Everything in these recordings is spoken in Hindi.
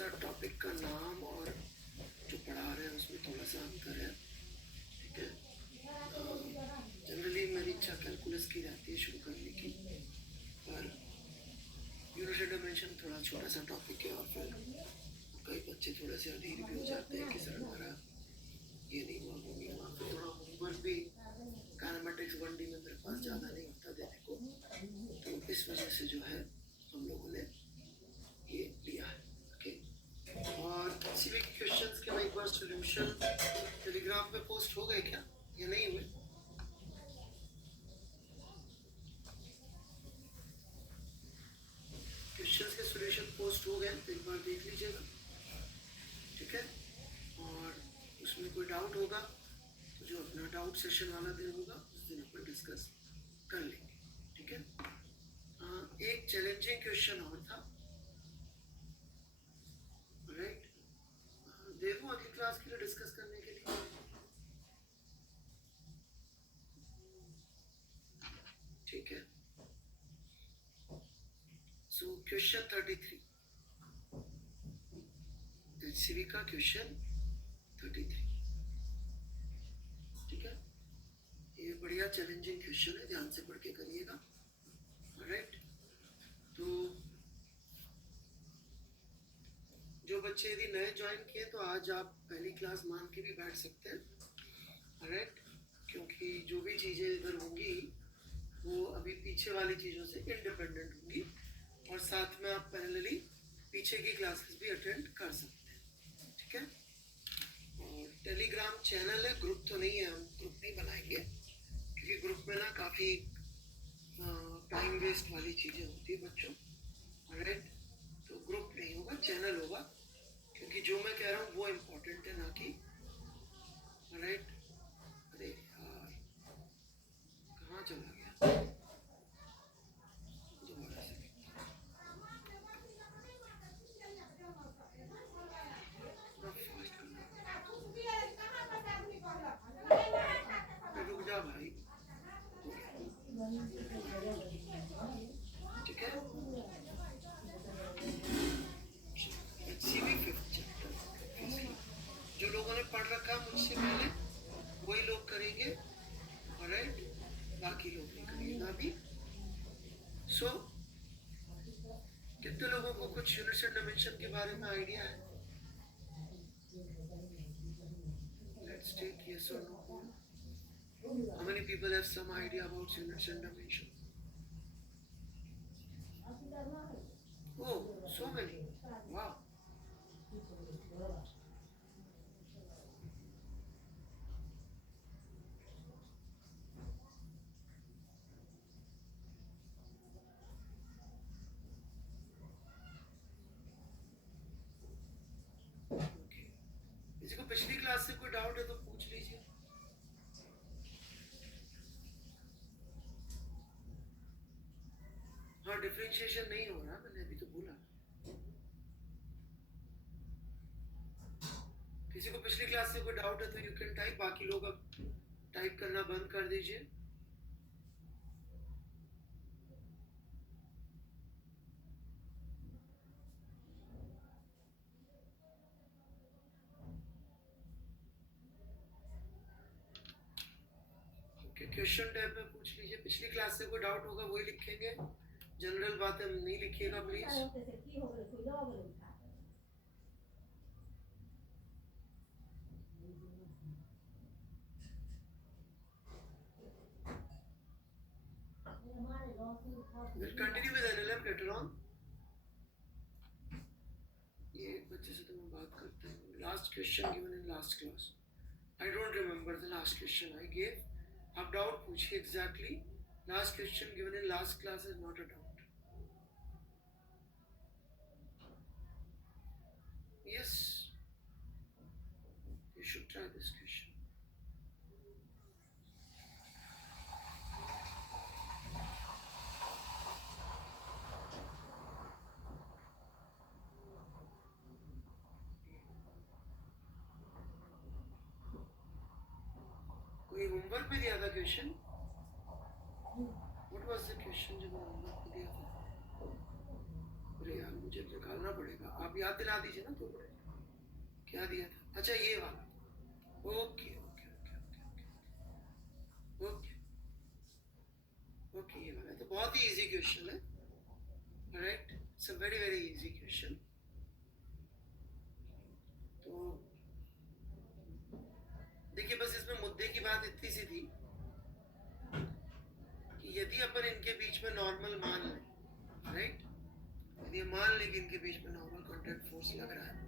सा टॉपिक का नाम और जो पढ़ा रहे हैं उसमें थोड़ा सा अंतर है, ठीक है। जनरली मेरी इच्छा कैलकुलस की रहती है शुरू करने की, पर यूनिट डायमेंशन थोड़ा छोटा सा टॉपिक है और फिर कई बच्चे थोड़े से अधीर भी हो जाते हैं कि सर हमारा ये नहीं हुआ वो नहीं हुआ। फिर थोड़ा होमवर्क भी काइनेमेटिक्स 1D में मेरे पास ज़्यादा नहीं होता देने को, तो इस वजह से जो है हम लोगों ने ये लिया है। ओके, और किसी भी क्वेश्चंस के मैं एक बार सॉल्यूशन टेलीग्राम पे पोस्ट हो गए क्या या नहीं हुए? क्वेश्चंस के सॉल्यूशन पोस्ट हो गए तो एक बार देख लीजिएगा, ठीक है। और उसमें कोई डाउट होगा तो जो अपना डाउट सेशन वाला दिन होगा उस दिन अपन डिस्कस कर लेंगे, ठीक है। एक चैलेंजिंग क्वेश्चन और था, राइट, देखो अगली क्लास के लिए डिस्कस करने के लिए, ठीक है। सो क्वेश्चन 33, एचसीवी का क्वेश्चन 33, ठीक है। ये बढ़िया चैलेंजिंग क्वेश्चन है, ध्यान से पढ़ के करिएगा, राइट। तो जो बच्चे यदि नए ज्वाइन किए तो आज आप पहली क्लास मान के भी बैठ सकते हैं, राइट, क्योंकि जो भी चीज़ें इधर होंगी वो अभी पीछे वाली चीज़ों से इंडिपेंडेंट होंगी और साथ में आप पैरेलली पीछे की क्लासेस भी अटेंड कर सकते हैं, ठीक है। और टेलीग्राम चैनल है, ग्रुप तो नहीं है, हम ग्रुप नहीं बनाएंगे क्योंकि ग्रुप में ना काफ़ी टाइम वेस्ट वाली चीज़ें होती है बच्चों, राइट। तो ग्रुप नहीं होगा, चैनल होगा, क्योंकि जो मैं कह रहा हूँ वो इम्पोर्टेंट है ना कि, राइट। अरे यार कहाँ चला गया, दोबारा से रुक जा भाई, ठीक है। HCV 5th चैप्टर जो लोगों ने पढ़ रखा मुझसे पहले वही लोग करेंगे, राइट, बाकी लोग नहीं करेंगे अभी। सो कितने लोगों को कुछ यूनिट्स एंड डायमेंशन के बारे में आइडिया है? लेट्स टेक यस और no. How many people have some idea about units and dimensions? Oh, so many. Wow. Okay. किसी को पिछली क्लास से कोई डाउट है तो पूछ लीजिए। हाँ, डिफरेंशिएशन नहीं हो रहा, मैंने अभी तो बोला। किसी को पिछली क्लास से कोई डाउट है तो यू कैन टाइप, बाकी लोग अब टाइप करना बंद कर दीजिए। ओके, क्वेश्चन टैब में पूछ लीजिए, पिछली क्लास से कोई डाउट होगा वही लिखेंगे, जनरल बातें नहीं लिखिएगा please. We'll continue with NLM later on. ये एक बच्चे से तो मैं बात करते हैं। Last question given in last class. I don't remember the last question I gave. आप डाउट पूछिए exactly. Last question given in last class is not a doubt. Yes, you should try this question. कोई होमवर्क पे दिया था question? What was the question जो मैं होमवर्क पे दिया था? अरे यार मुझे निकालना पड़ेगा, आप याद दिला दीजिए ना। तो क्या दिया था? अच्छा ये वाला। Okay okay okay okay okay okay, ये वाला तो बहुत ही इजी क्वेश्चन है, right? It's a very very easy question. तो देखिए बस इसमें मुद्दे की बात इतनी सी थी कि यदि अपन इनके बीच में नॉर्मल मान लें, राइट, यदि मान लें कि इनके बीच में नॉर्मल कॉन्टैक्ट फोर्स लग रहा है,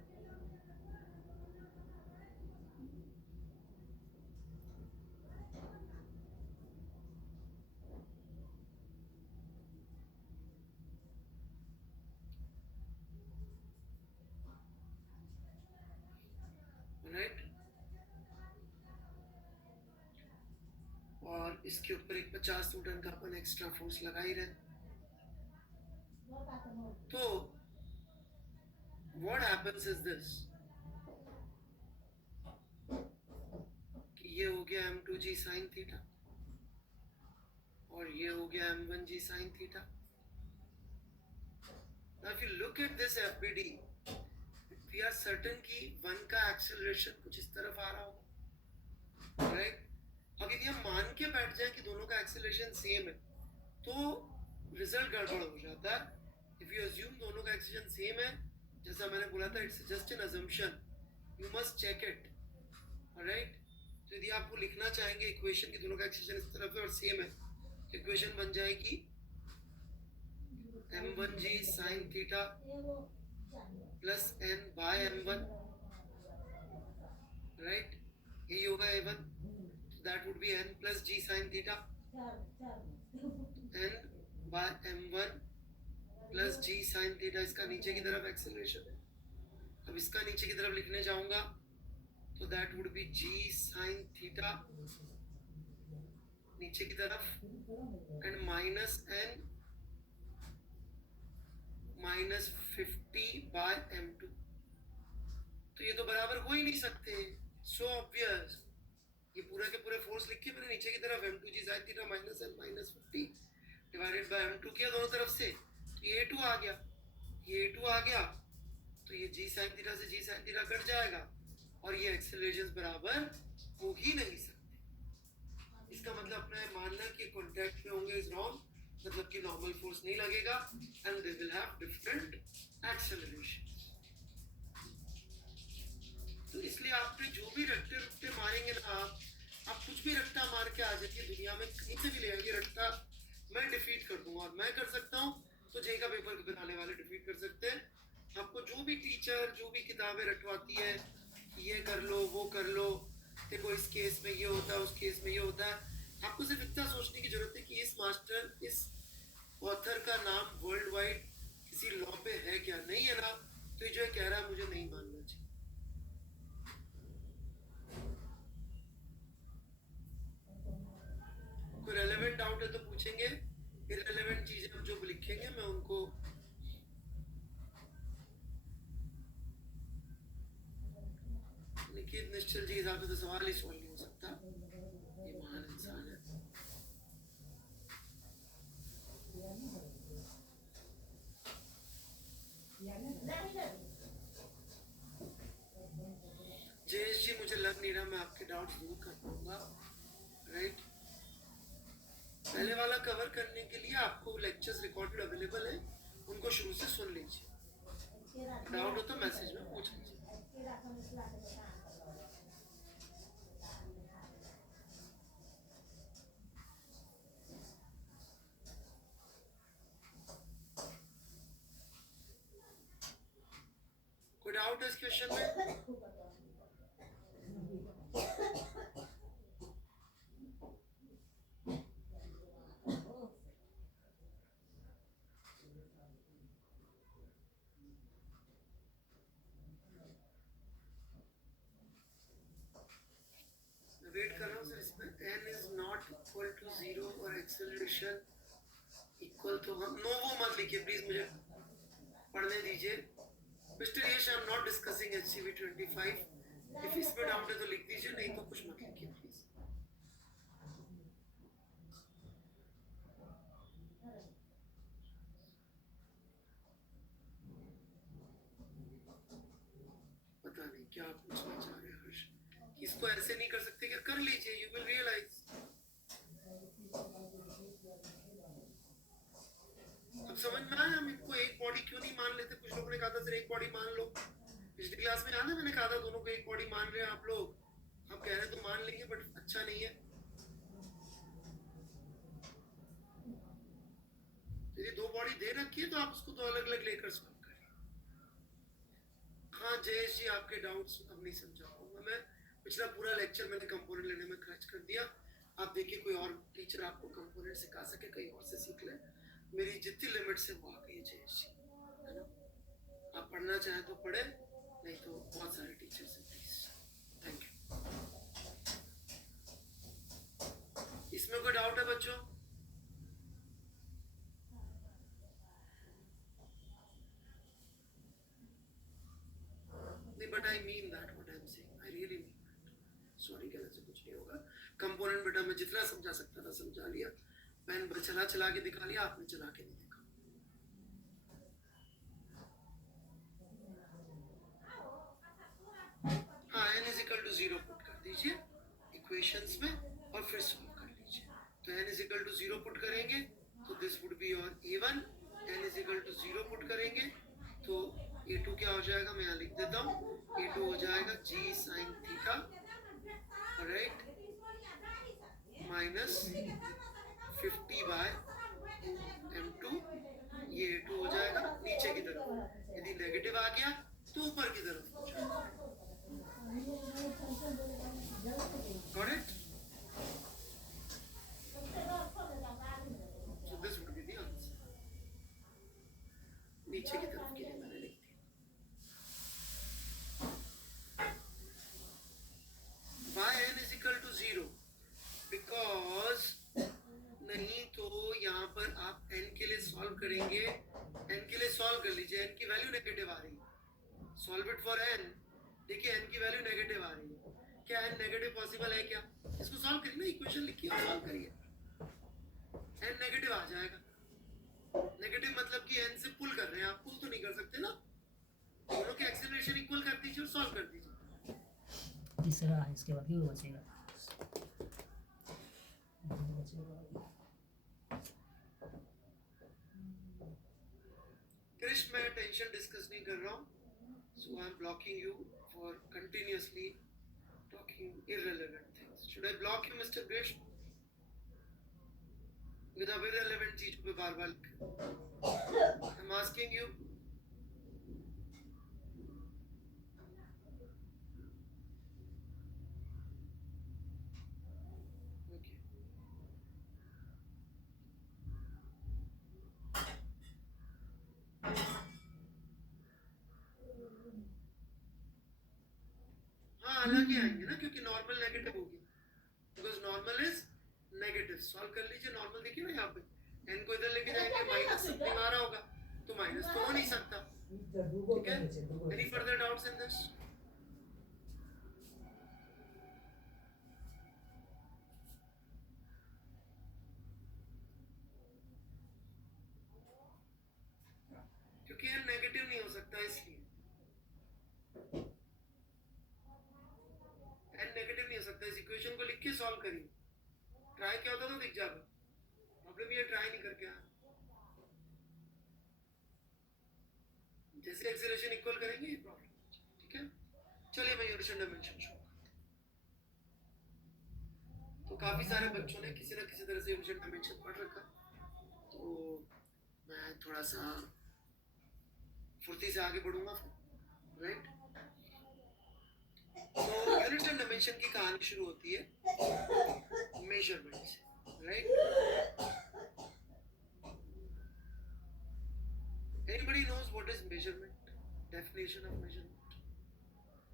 राइट, और इसके ऊपर एक 50 न्यूटन का अपन एक्स्ट्रा फोर्स लगा ही रहे, तो व्हाट हैपेंस इज दिस कि ये हो गया m2g sin थीटा और ये हो गया m1g sin theta. Now if you look at this FBD, we are certain कि 1 का एक्सेलरेशन कुछ इस तरफ आ रहा होगा, राइट? अब यदि हम मान के बैठ जाए कि दोनों का एक्सेलरेशन सेम है तो रिजल्ट गड़बड़ हो जाता है। इफ यू अज्यूम दोनों का एक्सेलरेशन सेम है, जैसा मैंने बोला था, it's just an assumption, you must check it, right? तो यदि आपको लिखना चाहेंगे इक्वेशन कि दोनों का एक्सेलरेशन इस तरफ है और सेम है, तो इक्वेशन बन जाएगी m1g sin theta plus n by m1, right? यही होगा a1, that would be n plus g sin theta, n by m1 plus g sin theta. इसका नीचे की तरफ एक्सेलरेशन है, अब इसका नीचे की तरफ लिखने जाऊंगा तो that would be g sin theta नीचे की तरफ and minus n minus 50 by m2। तो ये तो बराबर हो ही नहीं सकते, सो ऑब्वियस। ये पूरा के पूरे फोर्स लिख के मैंने नीचे की तरफ m2g sin theta minus n minus 50 divided by m2 किया दोनों तरफ से, तो ये a2 आ गया, ये a2 आ गया, तो ये g sin थीटा से g sin थीटा कट जाएगा और ये एक्सेलरेशन बराबर हो ही नहीं सकते। इसका मतलब अपना मानना कि कॉन्टैक्ट में होंगे इज रॉन्ग, मतलब कि नॉर्मल फोर्स नहीं लगेगा and they will have different acceleration. तो इसलिए आपने जो भी रट्टे रुट्टे मारेंगे ना, आप कुछ भी रट्टा मार के आ जाइए दुनिया में, कहीं से भी ले आइए रट्टा, मैं डिफीट कर दूंगा। और मैं कर सकता हूँ तो जे का पेपर बनाने वाले डिफीट कर सकते हैं। आपको जो भी टीचर जो भी किताबें रटवाती है, ये कर लो वो कर लो, देखो इस केस में ये होता है उस केस में ये होता है, आपको सिर्फ इतना सोचने की जरूरत है कि इस मास्टर इस ऑथर का नाम वर्ल्ड वाइड किसी लॉ पे है क्या, नहीं है ना, तो ये जो कह रहा है मुझे नहीं मानना चाहिए। कोई रेलेवेंट डाउट है तो पूछेंगे, इररेलेवेंट चीजें अब जो लिखेंगे मैं उनको निखिल निश्चल जी के हिसाब से तो सवाल ही सॉल्व नहीं हो सकता, ये महान इंसान है। जयेश जी मुझे लग नहीं रहा मैं आपके डाउट्स दूर कर पाऊंगा, राइट? पहले वाला कवर करने के लिए आपको लेक्चर्स रिकॉर्डेड अवेलेबल है, उनको शुरू से सुन लीजिए, डाउट हो तो मैसेज में पूछ लीजिए। कोई डाउट है इस क्वेश्चन में? वेट कर रहा हूँ सर, इसमें n is not equal to 0 और एक्सेलरेशन इक्वल तो हम नो, वो मत लिखिए प्लीज, मुझे पढ़ने दीजिए। Mister Yash I am not discussing HCV 25, if इसमें डाउट है तो लिख दीजिए, नहीं तो कुछ मत लिखिए प्लीज। इसको ऐसे नहीं कर सकते क्या? कर लीजिए, यू विल रियलाइज। अब समझ में आया हम इनको एक बॉडी क्यों नहीं मान लेते? कुछ लोगों ने कहा था सर एक बॉडी मान लो, पिछली क्लास में याद है मैंने कहा था दोनों को एक बॉडी मान रहे हैं आप लोग, आप कह रहे हैं तो मान लेंगे बट अच्छा नहीं है। यदि दो बॉडी दे रखी है तो आप उसको दो अलग अलग लेकर सॉल्व करिए। हाँ जयेश जी, आपके डाउट्स अब नहीं समझा पाऊंगा मैं, पिछला पूरा लेक्चर मैंने कंपोनेंट लेने में खर्च कर दिया। आप देखिए कोई और टीचर आपको कंपोनेंट सिखा सके, कहीं और से सीख ले। मेरी जितनी लिमिट से वो आ गई है जयेश जी, है ना? आप पढ़ना चाहें तो पढ़े, नहीं तो बहुत सारे टीचर्स हैं प्लीज। Thank you. इसमें कोई डाउट है बच्चों? नहीं, but I mean that what I am saying, I really mean that. Sorry कहने से कुछ नहीं होगा। कंपोनेंट बेटा मैं जितना समझा सकता था समझा लिया, मैंने चला के दिखा लिया, आपने चला के नहीं देखा। हाँ, n is equal to 0 put कर दीजिए इक्वेशंस में और फिर सॉल्व कर लीजिए। तो n is equal to 0 put करेंगे तो this would be your a1, n is equal to 0 put करेंगे तो a2 क्या हो जाएगा, मैं यहाँ लिख देता हूँ, a2 हो जाएगा g sin theta, right, minus 50 by m2, ये a2 हो जाएगा नीचे की तरफ, यदि नेगेटिव आ गया तो ऊपर की तरफ हो जाएगा। Got it? So this would be the answer. नीचे की तरफ के लिए मैंने लिख दिया। Why n is equal to 0? Because नहीं तो यहाँ पर आप n के लिए सॉल्व करेंगे, n के लिए सॉल्व कर लीजिए, n की वैल्यू नेगेटिव आ रही है, सॉल्व इट फॉर n, देखिए n की वैल्यू नेगेटिव आ रही है, क्या n नेगेटिव पॉसिबल है क्या? इसको सॉल्व करिए ना, इक्वेशन लिखिए और सॉल्व करिए, n नेगेटिव आ जाएगा। नेगेटिव मतलब कि n से पुल कर रहे हैं, आप पुल तो नहीं कर सकते ना, दोनों के एक्सेलरेशन इक्वल कर दीजिए और सॉल्व कर दीजिए। तीसरा है, इसके बाद ये बचेगा। कृष्ण, मैं टेंशन डिस्कस नहीं कर रहा हूँ, so I am blocking you for continuously talking irrelevant things. Should I block you, Mr. Grish? With a irrelevant चीजों पे बार-बार I'm asking you. Okay. हाँ अलग ही आएंगे ना, क्योंकि नॉर्मल नेगेटिव होगी, because normal is negative. Solve कर लीजिए, नॉर्मल देखिए ना यहाँ पे, n को इधर लेके जाएंगे, माइनस समथिंग आ रहा होगा, तो माइनस तो हो नहीं सकता, ठीक है? Any further doubts in this? क्योंकि n नेगेटिव नहीं हो सकता, इसलिए n नेगेटिव नहीं हो सकता। इस इक्वेशन को लिख के सॉल्व करिए, ट्राई क्या होता तो दिख जाएगा, प्रॉब्लम ये ट्राई नहीं करके आया। जैसे एक्सेलरेशन इक्वल करेंगे ये प्रॉब्लम, ठीक है? चलिए मैं यूनिट डायमेंशन शो करता हूं। तो काफी सारे बच्चों ने किसी ना किसी तरह से यूनिट डायमेंशन पढ़ रखा, तो मैं थोड़ा सा फुर्ती से आगे बढ़ूंगा, राइट? तो यूनिट डायमेंशन की कहानी शुरू होती है मेजरमेंट से, right? Anybody knows what is measurement? Definition of measurement?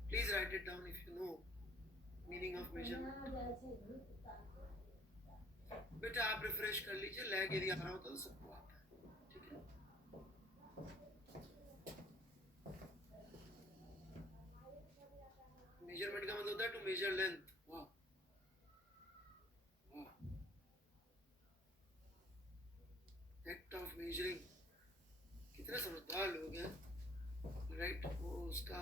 Please write it down if you know meaning of measurement. बेटा आप रिफ्रेश कर लीजिए, लैग यदि आ रहा होता तो सबको आता है, ठीक है? मेजरमेंट का मतलब होता है टू मेजर लेंथ। वाह वाह, एक्ट ऑफ मेजरिंग, कितने समझदार लोग हैं, राइट? वो उसका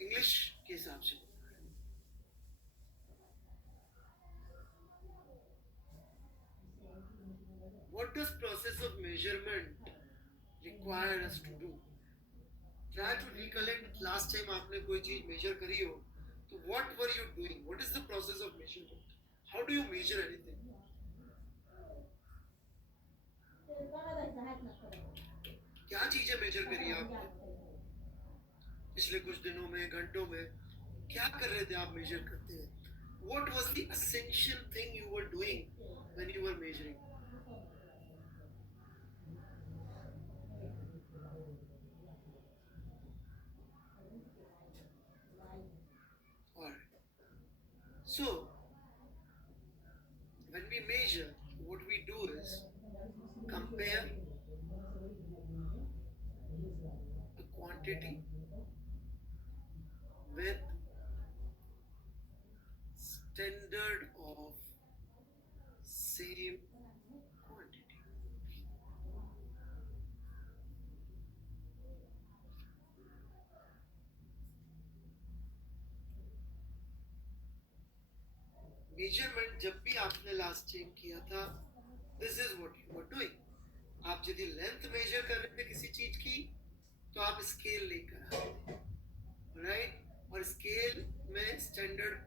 इंग्लिश के हिसाब से, what does process of measurement require us to do? Try to recollect last time आपने कोई चीज measure करी हो, तो what were you doing? What is the process of measurement? How do you measure anything? क्या चीजें मेजर करी आपने पिछले कुछ दिनों में, घंटों में? क्या कर रहे थे आप मेजर करते हैं? What was the essential thing you were doing when you were measuring? Alright. So, when we measure, what we do is compare a quantity with standard of same quantity. Measurement जब भी आपने लास्ट टाइम किया था, this is what you were doing. आप यदि लेंथ मेजर कर रहे थे किसी चीज की, तो आप स्केल लेकर आ रहे थे, राइट? और स्केल में स्टैंडर्ड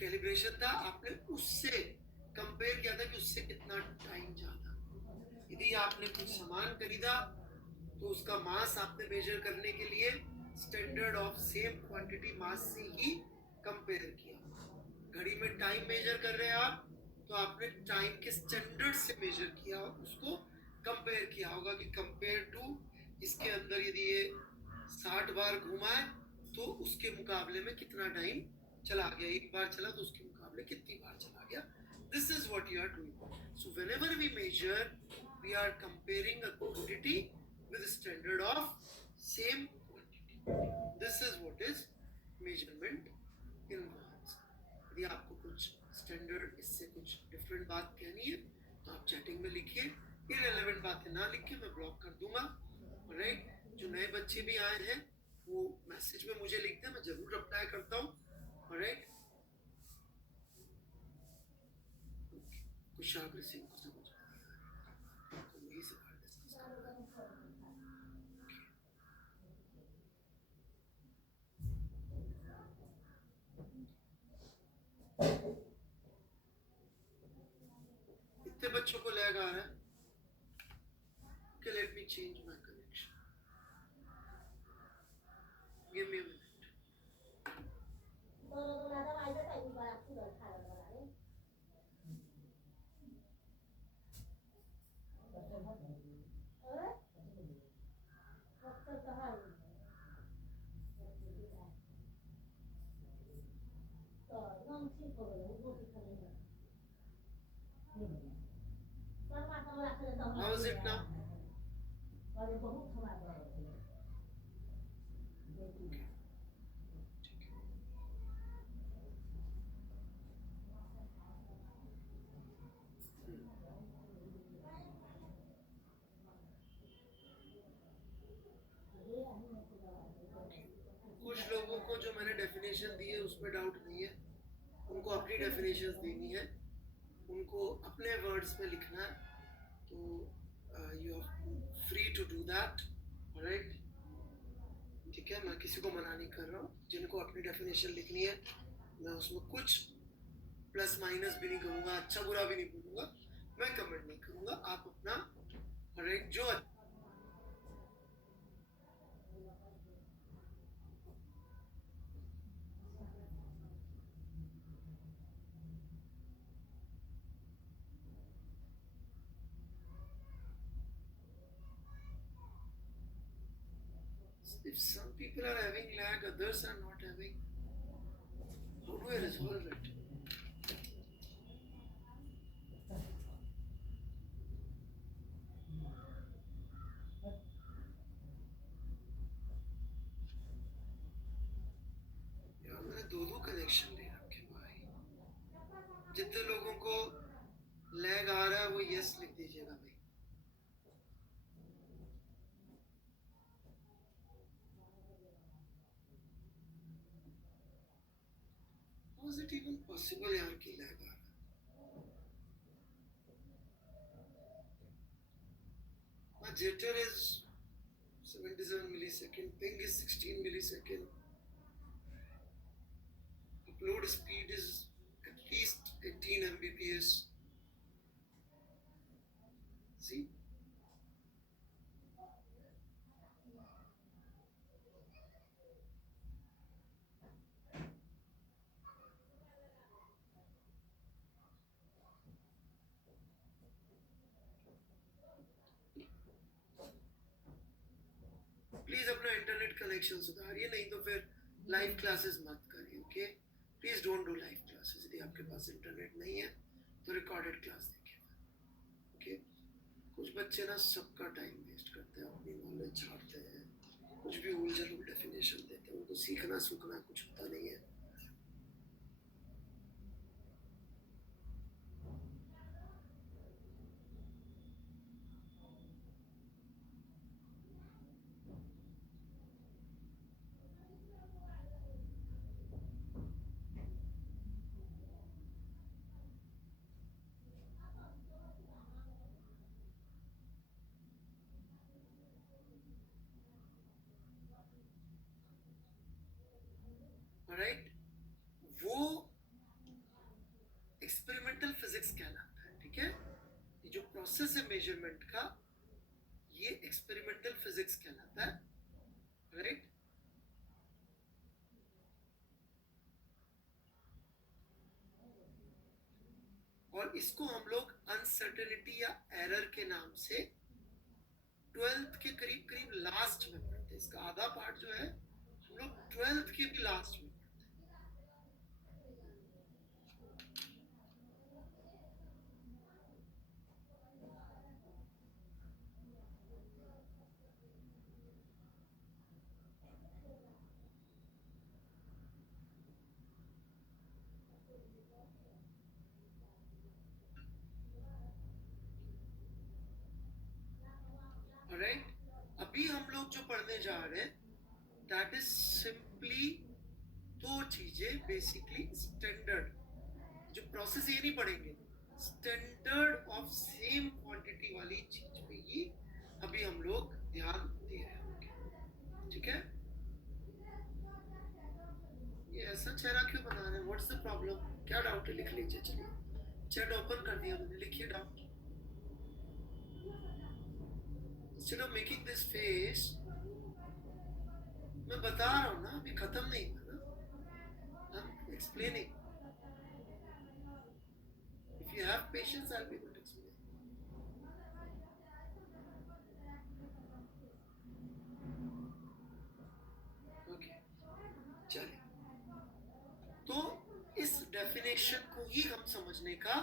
कैलिब्रेशन था, आपने उससे कंपेयर किया था कि उससे कितना टाइम ज्यादा. यदि आपने कुछ सामान खरीदा, तो उसका मास आपने मेजर करने के लिए स्टैंडर्ड ऑफ सेम क्वांटिटी मास से ही कंपेयर किया. घड़ी में टाइम मेजर कर रहे हैं आप, तो आपने टाइम के स्टैंडर्ड से मेजर किया, उसको कंपेयर किया होगा कि कंपेयर टू इसके अंदर यदि ये 60 बार घूमा है, तो उसके मुकाबले में कितना टाइम चला गया. एक बार चला तो उसके मुकाबले कितनी बार चला गया. This is what you are doing. So whenever we measure, we are comparing a quantity with a standard of same quantity. This is what is measurement involves. यदि आपको कुछ स्टैंडर्ड इससे कुछ डिफरेंट बात कहनी है, तो आप चैटिंग में लिखिए. इररिलेवेंट बातें ना लिख के मैं ब्लॉक कर दूंगा, राइट? जो नए बच्चे भी आए हैं, वो मैसेज में मुझे लिखते हैं, मैं जरूर रिप्लाई करता हूँ, राइट? कुशाग्र सिंह को समझ में नहीं आ रहा, तो वही सवाल डिस्कस करना है. इतने बच्चों को लैग आ रहा है. Okay, let me change my connection. Give me a minute. How is it now? कुछ लोगों को जो मैंने डेफिनेशन दी है उसमें डाउट नहीं है, उनको अपनी डेफिनेशंस देनी है, उनको अपने वर्ड्स में लिखना है, तो you are free to do that, right? ठीक है, मैं किसी को मना नहीं कर रहा हूँ. जिनको अपनी डेफिनेशन लिखनी है, मैं उसमें कुछ प्लस माइनस भी नहीं करूँगा, अच्छा बुरा भी नहीं बोलूँगा, मैं कमेंट नहीं करूँगा. आप अपना, राइट, जो if some people are having lag, others are not having, how do I resolve it? यार मैंने दो कनेक्शन ले रखे भाई. जितने लोगों को लैग आ रहा है वो यस लिख दीजिएगा भाई. How is it even possible यार कि लैग आ रहा है? jitter is 77 millisecond, ping is 16 millisecond, upload speed is at least 18 mbps. See, please अपना इंटरनेट कनेक्शन सुधारिए, नहीं तो फिर लाइव क्लासेस मत करिए. Okay, please don't do live classes. यदि आपके पास इंटरनेट नहीं है तो रिकॉर्डेड क्लास देखिए. ओके, कुछ बच्चे ना सबका टाइम वेस्ट करते हैं, अपनी नॉलेज झाड़ते हैं, कुछ भी उलझल डेफिनेशन देते हैं. उनको सीखना सूखना कुछ होता नहीं है. राइट, वो एक्सपेरिमेंटल फिजिक्स कहलाता है. ठीक है, ये जो प्रोसेस है मेजरमेंट का, ये एक्सपेरिमेंटल फिजिक्स कहलाता है. राइट, और इसको हम लोग अनसर्टेनिटी या एरर के नाम से 12th के करीब करीब लास्ट में पढ़ते हैं. इसका आधा पार्ट जो है हम लोग 12th के भी लास्ट में. राइट, अभी हम लोग जो पढ़ने जा रहे हैं दैट इज सिंपली दो चीजें बेसिकली. स्टैंडर्ड, जो प्रोसेस ये नहीं पढ़ेंगे, स्टैंडर्ड ऑफ सेम क्वांटिटी वाली चीज पे ही अभी हम लोग ध्यान दे रहे होंगे. ठीक है, ये ऐसा चेहरा क्यों बना रहे हैं? What's the problem? क्या डाउट है? लिख लीजिए. चलिए, चैट ओपन कर दिया मैंने, लिखिए doubt. Instead of making this face, मैं बता रहा हूँ ना, अभी खत्म नहीं हुआ ना. I'm explaining. If you have patience, I'll be able to explain. Okay, चलिए. तो इस डेफिनेशन को ही हम समझने का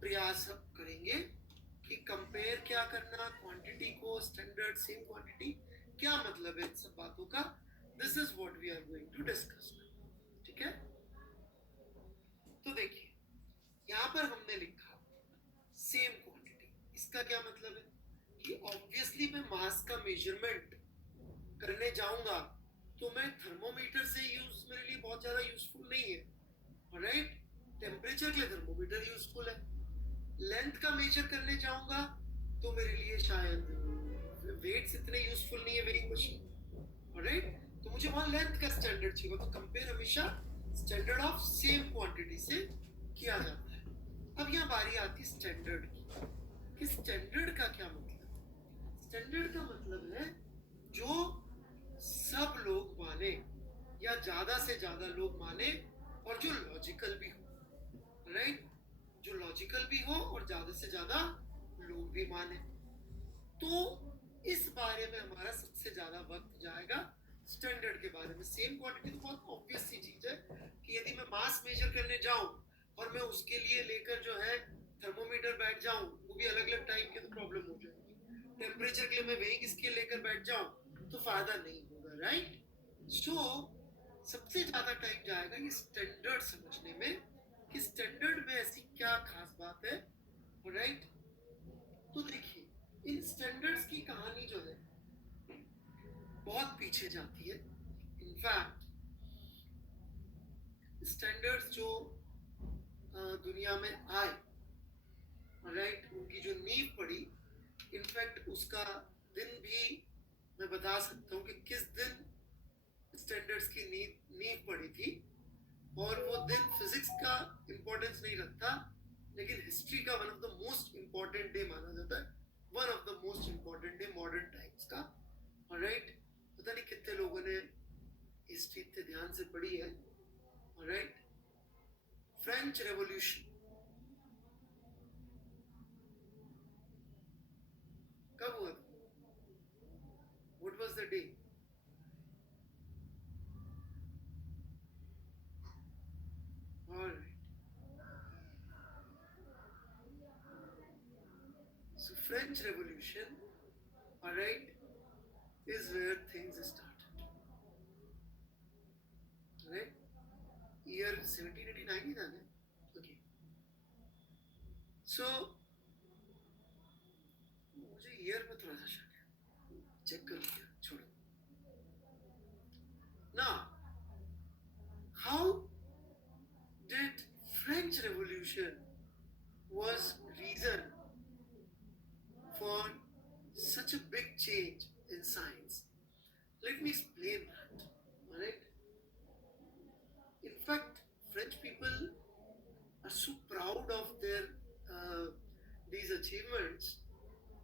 प्रयास करेंगे कि कंपेयर क्या करना, क्वांटिटी को, स्टैंडर्ड, सेम क्वांटिटी, क्या मतलब है इन सब बातों का. This is what we are going to discuss. ठीक है, तो देखिए यहां पर हमने लिखा सेम क्वांटिटी. इसका क्या मतलब है कि ऑब्वियसली मैं मास का मेजरमेंट करने जाऊंगा तो मैं थर्मोमीटर से यूज मेरे लिए बहुत ज्यादा यूजफुल नहीं है. राइट, टेम्परेचर के लिए थर्मोमीटर यूजफुल है. लेंथ का मेजर करने जाऊंगा तो मेरे लिए शायद वेट्स इतने यूजफुल नहीं है, वेइंग मशीन. राइट, तो मुझे वहां लेंथ का स्टैंडर्ड चाहिए. तो कंपेयर हमेशा स्टैंडर्ड ऑफ सेम क्वांटिटी से किया जाता है. अब यहाँ बारी आती है स्टैंडर्ड की, कि स्टैंडर्ड का क्या मतलब. स्टैंडर्ड का मतलब है जो सब लोग माने या ज्यादा से ज्यादा लोग माने और जो लॉजिकल भी हो. राइट, जो लॉजिकल भी हो और ज्यादा से ज्यादा लोग भी माने. तो इस बारे में हमारा सबसे ज्यादा वक्त जाएगा स्टैंडर्ड के बारे में. सेम क्वांटिटी तो बहुत ऑब्वियस सी चीज है कि यदि मैं मास मेजर करने जाऊं और मैं उसके लिए लेकर जो है थर्मोमीटर बैठ जाऊं, वो भी अलग अलग टाइप के, तो प्रॉब्लम हो जाएगी. टेम्परेचर के लिए मैं वेइंग स्केल लेकर बैठ जाऊं तो फायदा नहीं होगा. राइट, सो सबसे ज्यादा टाइम जाएगा ये स्टैंडर्ड समझने में कि स्टैंडर्ड में ऐसी क्या खास बात है. राइट, तो देखिए इन स्टैंडर्ड्स की कहानी जो है बहुत पीछे जाती है. इनफैक्ट स्टैंडर्ड्स जो दुनिया में आए, राइट, उनकी जो नींव पड़ी इनफैक्ट उसका दिन भी मैं बता सकता हूँ कि किस दिन स्टैंडर्ड्स की नींव पड़ी थी, और वो दिन फिजिक्स का इंपॉर्टेंस नहीं रखता, लेकिन हिस्ट्री का one of the most important day माना जाता है, one of the most important day modern times का। ऑलराइट, पता नहीं कितने लोगों ने हिस्ट्री इतने ध्यान से पढ़ी है। ऑलराइट, फ्रेंच रेवोल्यूशन कब हुआ था? What was the day? Alright, so French Revolution, alright, is where things started. Alright, year 1789 ही था ना? Okay, so मुझे ईयर में थोड़ा सा शक है, चेक कर लिया, छोड़ो ना। How did French Revolution was reason for such a big change in science? Let me explain that. Alright, in fact, French people are so proud of their these achievements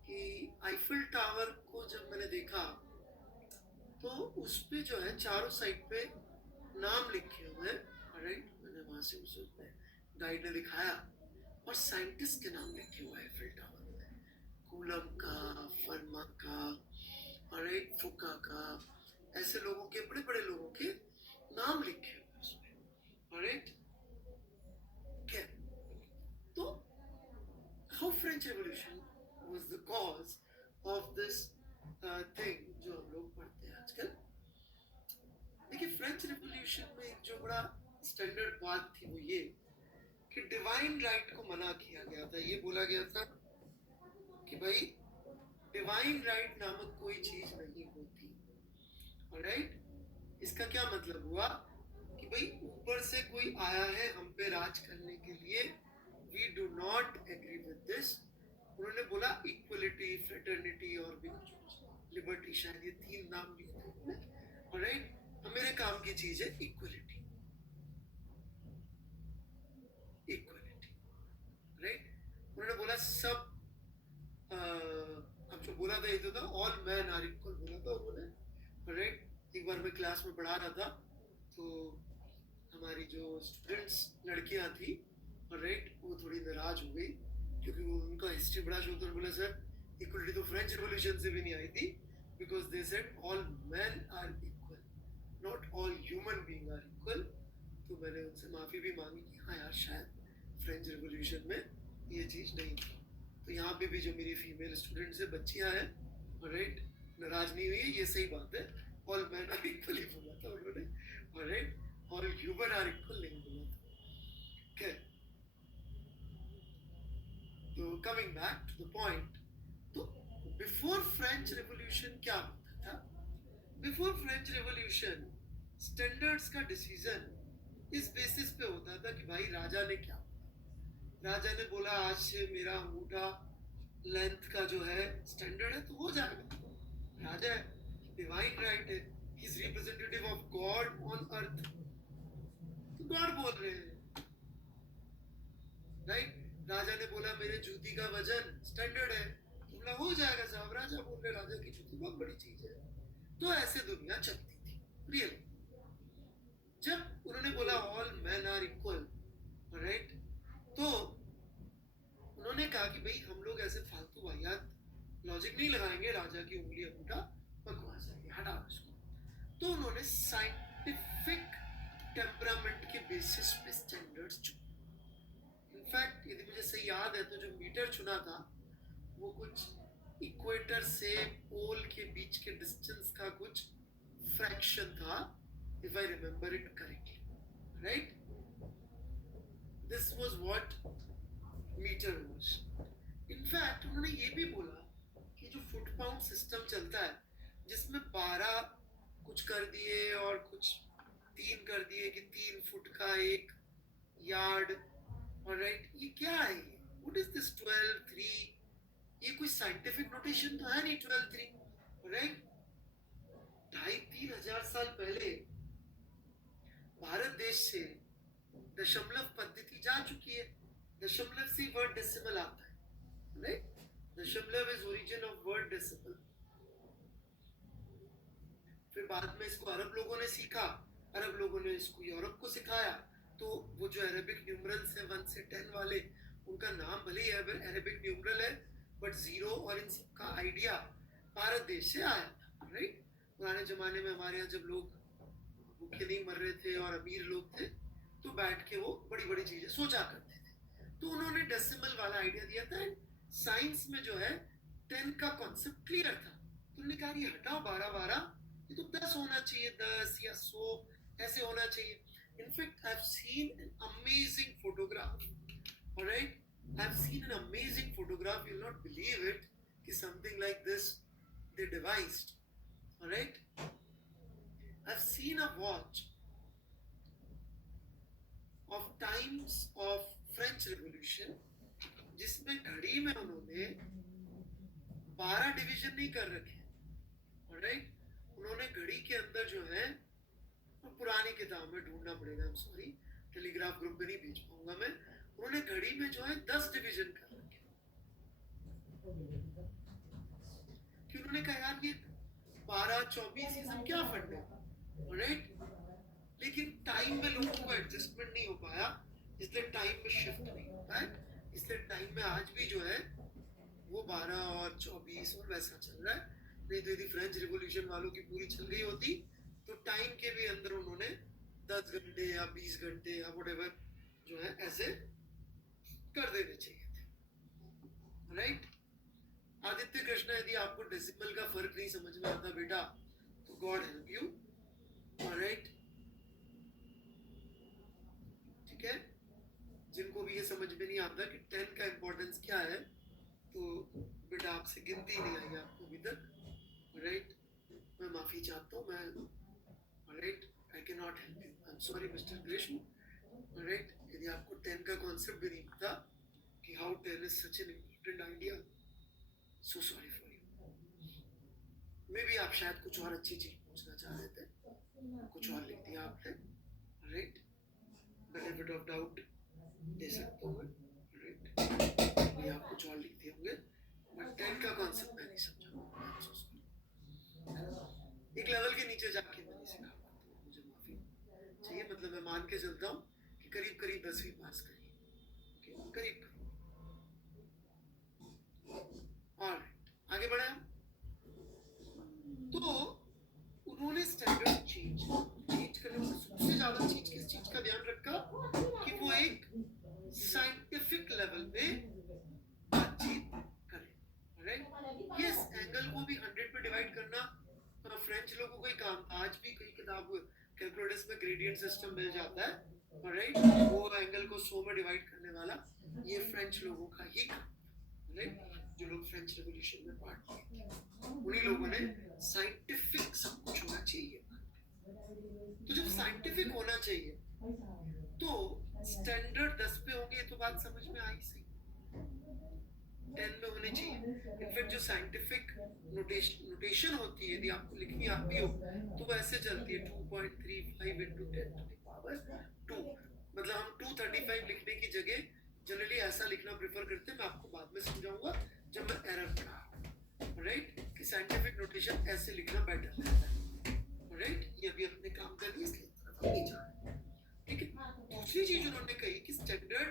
कि आईफिल टावर को जब मैंने देखा तो उस पे जो है चारों साइड पे नाम लिखे हुए हैं। राइट, मैंने वहां से उसे गाइड ने दिखाया, और साइंटिस्ट के नाम लिखे हुए हैं आईफिल टावर में, कूलम का, फर्मा का, ऑलराइट, फुका का, ऐसे लोगों के, बड़े बड़े लोगों के नाम लिखे हुए उसमें। ऑलराइट, क्या तो how French revolution was the cause of this thing जो हम लोग पढ़ते हैं आजकल। देखिए, फ्रेंच रेवोल्यूशन में एक जो बड़ा स्टैंडर्ड बात थी वो ये कि डिवाइन राइट को मना किया गया था। ये बोला गया था कि भाई डिवाइन राइट नामक कोई चीज नहीं होती। ऑलराइट, इसका क्या मतलब हुआ कि भाई ऊपर से कोई आया है हम पे राज करने के लिए, we do not agree with this. उन्होंने बोला इक्वलिटी, फ्रेटर्निटी और भी कुछ, लिबर्टी, शायद ये 3 नाम लिए थे। ऑलराइट, मेरे काम की चीज है इक्वलिटी, इक्वलिटी। राइट, उन्होंने बोला सब अब जो बोला था ये तो था ऑल मैन आर इक्वल बोला था उन्होंने। राइट, एक बार मैं क्लास में पढ़ा रहा था तो हमारी जो स्टूडेंट्स लड़कियां थी, राइट, वो थोड़ी नाराज हो गई क्योंकि वो उनका हिस्ट्री बड़ा शौक था। बोला सर इक्वलिटी तो फ्रेंच रिवॉल्यूशन से भी नहीं आई थी, because they said all man are equal, not all human being are equal. तो मैंने उनसे माफ़ी भी मांगी कि हाँ यार, शायद फ्रेंच रिवॉल्यूशन में ये चीज़ नहीं थी। तो यहाँ पे भी जो मेरी फीमेल स्टूडेंट्स है, बच्चियाँ हैं, राइट, नाराज नहीं हुई, ये सही बात है, ऑल मैन आर इक्वल ही बोला था उन्होंने, right, all human are equal नहीं बोला था। okay. तो coming back to the point, तो बिफोर फ्रेंच रेवोल्यूशन क्या होता था? बिफोर फ्रेंच रेवोल्यूशन स्टैंडर्ड्स का डिसीजन इस बेसिस पे होता था कि भाई राजा ने क्या बोला। राजा ने बोला आज से मेरा अंगूठा लेंथ का जो है स्टैंडर्ड है तो हो जाएगा। राजा है, डिवाइन राइट है, he is representative of God on earth, तो गॉड बोल रहे हैं। राइट, राजा ने बोला मेरे जूती का वजन स्टैंडर्ड है, तो बोला हो जाएगा साहब, राजा बोल रहे, राजा की जूती बहुत बड़ी चीज है। तो ऐसे दुनिया चलती थी रियली। जब उन्होंने बोला all man are equal, right, तो उन्होंने कहा कि भाई हम लोग ऐसे फालतू वाहियात लॉजिक नहीं लगाएंगे, राजा की उंगली अंगूठा बकवास है, हटाओ इसको। तो उन्होंने साइंटिफिक टेम्परामेंट के बेसिस पे स्टैंडर्ड्स चुने। इनफैक्ट यदि मुझे सही याद है तो जो मीटर चुना था वो कुछ इक्वेटर से पोल के बीच के डिस्टेंस का कुछ फ्रैक्शन था, if I remember it correctly, right? This was what meter was. In fact, उन्होंने ये भी बोला कि जो फुट पाउंड सिस्टम चलता है, जिसमें 12 कुछ कर दिए और कुछ 3 कर दिए कि 3 फुट का 1 यार्ड, ऑलराइट, ये क्या है? What is this 12, 3 ये कोई साइंटिफिक नोटेशन तो है नहीं 12 3, राइट? 2,500-3,000 साल पहले भारत देश से दशमलव पद्धति जा चुकी है। दशमलव से वर्ड डेसिमल आता है, राइट? दशमलव is origin of word decimal. फिर बाद में इसको अरब लोगों ने सीखा, अरब लोगों ने इसको यूरोप को सिखाया, तो वो जो अरेबिक न्यूमरल्स है 1 से 10 वाले, उनका नाम भले ही अरेबिक न्यूमरल है, बट जीरो और इन सब का आइडिया भारत देश से आया, राइट? पुराने जमाने में हमारे यहाँ जब लोग भूखे नहीं मर रहे थे और अमीर लोग थे, तो बैठ के वो बड़ी बड़ी चीजें सोचा करते थे, तो उन्होंने डेसिमल वाला आइडिया दिया था। साइंस में जो है 10 का कॉन्सेप्ट क्लियर था, तो उन्होंने कहा ये हटाओ 12-12, ये तो 10 होना चाहिए, 10 या 100 ऐसे होना चाहिए। In fact I have seen an amazing photograph, alright? I have seen an amazing photograph, you will not believe it, कि something like this they devised, alright? I have seen a watch of times of French Revolution, जिसमें घड़ी में उन्होंने 12 डिवीजन नहीं कर रखे, ऑलराइट? उन्होंने घड़ी के अंदर जो है, पुरानी किताब में ढूंढना पड़ेगा, I'm sorry, टेलीग्राफ ग्रुप पे नहीं भेज पाऊंगा मैं, उन्होंने घड़ी में जो है 10 डिवीजन कर रखे, कि उन्होंने कहा यार ये 12-24 ये सब क्या फंड है, ऑलराइट? लेकिन टाइम में लोगों को एडजस्टमेंट नहीं हो पाया, इसलिए टाइम में शिफ्ट नहीं होता है, इसलिए टाइम में आज भी जो है वो 12 और 24 और वैसा चल रहा है। नहीं तो यदि फ्रेंच रिवॉल्यूशन वालों की पूरी चल गई होती तो टाइम के भी अंदर उन्होंने 10 घंटे या 20 घंटे या व्हाटएवर जो है ऐसे कर देने चाहिए थे, राइट? आदित्य कृष्णा, यदि आपको डेसिमल का फर्क नहीं समझ में आता बेटा, तो गॉड हेल्प यू, ऑलराइट? ठीक है? जिनको भी ये समझ में नहीं आता कि 10 का इंपॉर्टेंस क्या है, तो बेटा आपसे गिनती नहीं आई आपको अभी तक, राइट? मैं माफी चाहता हूँ, मैं, right, I can not help you, I am sorry mister Krishna, right? यदि आपको 10 का कॉन्सेप्ट भी नहीं पता कि how 10 is such an important idea, so sorry for you. May be आप शायद कुछ और अच्छी चीज पूछना चाह रहे थे, कुछ और लिख दिया आपने, राइट? बेनिफिट ऑफ डाउट दे सकते होंगे, राइट? ये आप कुछ और लिख दिए होंगे, बट 10 का कॉन्सेप्ट मैं नहीं समझा, एक लेवल के नीचे जाके मैं नहीं सिखा पाता, मुझे माफी चाहिए। मतलब मैं मान के चलता हूँ कि करीब करीब 10वीं पास करी, करीब। ऑलराइट, आगे बढ़े हम। तो उन्होंने स्टैंडर्ड चेंज करने में सबसे ज्यादा किस चीज का ध्यान रखा, कि वो एक साइंटिफिक लेवल पे बातचीत करें, राइट? ये एंगल को भी 100 पे डिवाइड करना फ्रेंच लोगों को ही काम था। आज भी कई किताब कैलकुलेटर्स में ग्रेडियंट सिस्टम मिल जाता है, राइट? वो एंगल को 100 में डिवाइड करने वाला ये फ्रेंच लोगों का ही काम, राइट? जो लोग फ्रेंच रेवोल्यूशन में पार्ट लिए, उन्हीं लोगों ने साइंटिफिक सब कुछ होना चाहिए। तो जब साइंटिफिक होना चाहिए तो स्टैंडर्ड 10 पे होंगे, तो बात समझ में आई सही, 10 में होने चाहिए। इनफैक्ट जो साइंटिफिक नोटेशन होती है, यदि आपको लिखनी आती हो, तो वो ऐसे चलती है 2.35 into 10 to the power 2। मतलब हम 235 लिखने की जगह जनरली ऐसा लिखना प्रेफर करते हैं, मैं आपको बाद में समझाऊंगा जब मैं एरर पढ़ा, राइट? कि साइंटिफिक नोटेशन ऐसे लिखना बेटर रहता है, राइट? ये अभी अपने काम कर रही है, इसलिए तरफ नहीं जा रहे, ठीक है? दूसरी चीज उन्होंने कही कि स्टैंडर्ड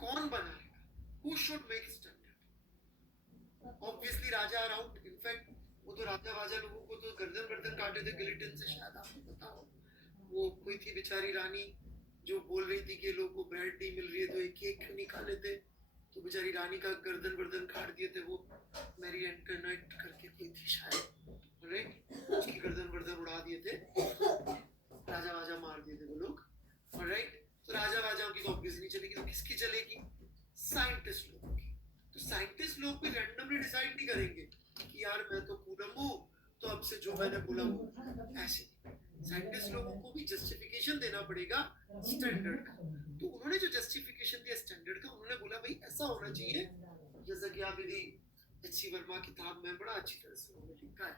कौन बनाएगा, who should make standard? Obviously Raja are out, in fact वो तो राजा वाजा लोगों को तो गर्दन काटे थे गिलिटिन से, शायद आपको पता हो। वो कोई थी बेचारी रानी जो बोल रही थी कि लोगों को ब्रेड नहीं मिल रही है तो एक केक क्यों नहीं खा लेते, तो बेचारी रानी का गर्दन काट दिए थे। वो मैरी एंटरनाइट करके कोई थी शायद, राइट? उसकी गर्दन उड़ा दिए थे, राजा वाजा मार दिए थे वो लोग, राइट? तो राजा वाजाओं की तो ऑब्वियसली चलेगी, तो किसकी चलेगी? साइंटिस्ट लोगों की। तो साइंटिस्ट लोग भी रैंडमली डिसाइड नहीं करेंगे कि यार मैं तो कूलम हूँ, तो अब से जो मैंने बोला वो ऐसे। साइंटिस्ट लोगों को भी जस्टिफिकेशन देना पड़ेगा स्टैंडर्ड का। तो उन्होंने जो जस्टिफिकेशन दिया स्टैंडर्ड का, उन्होंने बोला भाई ऐसा होना चाहिए जैसा कि आप यदि एच.सी. वर्मा किताब में बड़ा अच्छी तरह से उन्होंने लिखा है,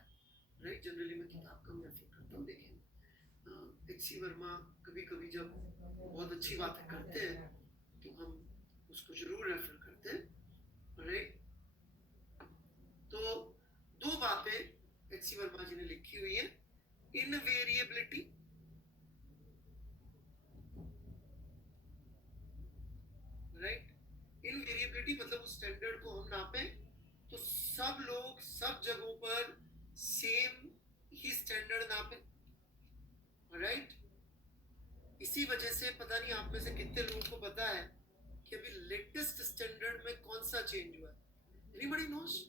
राइट। जनरली मैं किताब कम रेफर करता हूँ, लेकिन एच.सी. वर्मा कभी कभी जब बहुत अच्छी बातें करते हैं तो हम उसको जरूर रेफर करते हैं, राइट। तो दो बातें एच.सी. वर्मा जी ने लिखी हुई है, इनवेरिएबिलिटी, राइट। इनवेरिएबिलिटी मतलब उस स्टैंडर्ड को हम नापें तो सब लोग सब जगहों पर सेम ही स्टैंडर्ड नापें, राइट। इसी वजह से पता नहीं आप में से कितने लोगों को पता है कि अभी लेटेस्ट स्टैंडर्ड में कौन सा चेंज हुआ है? Anybody nose?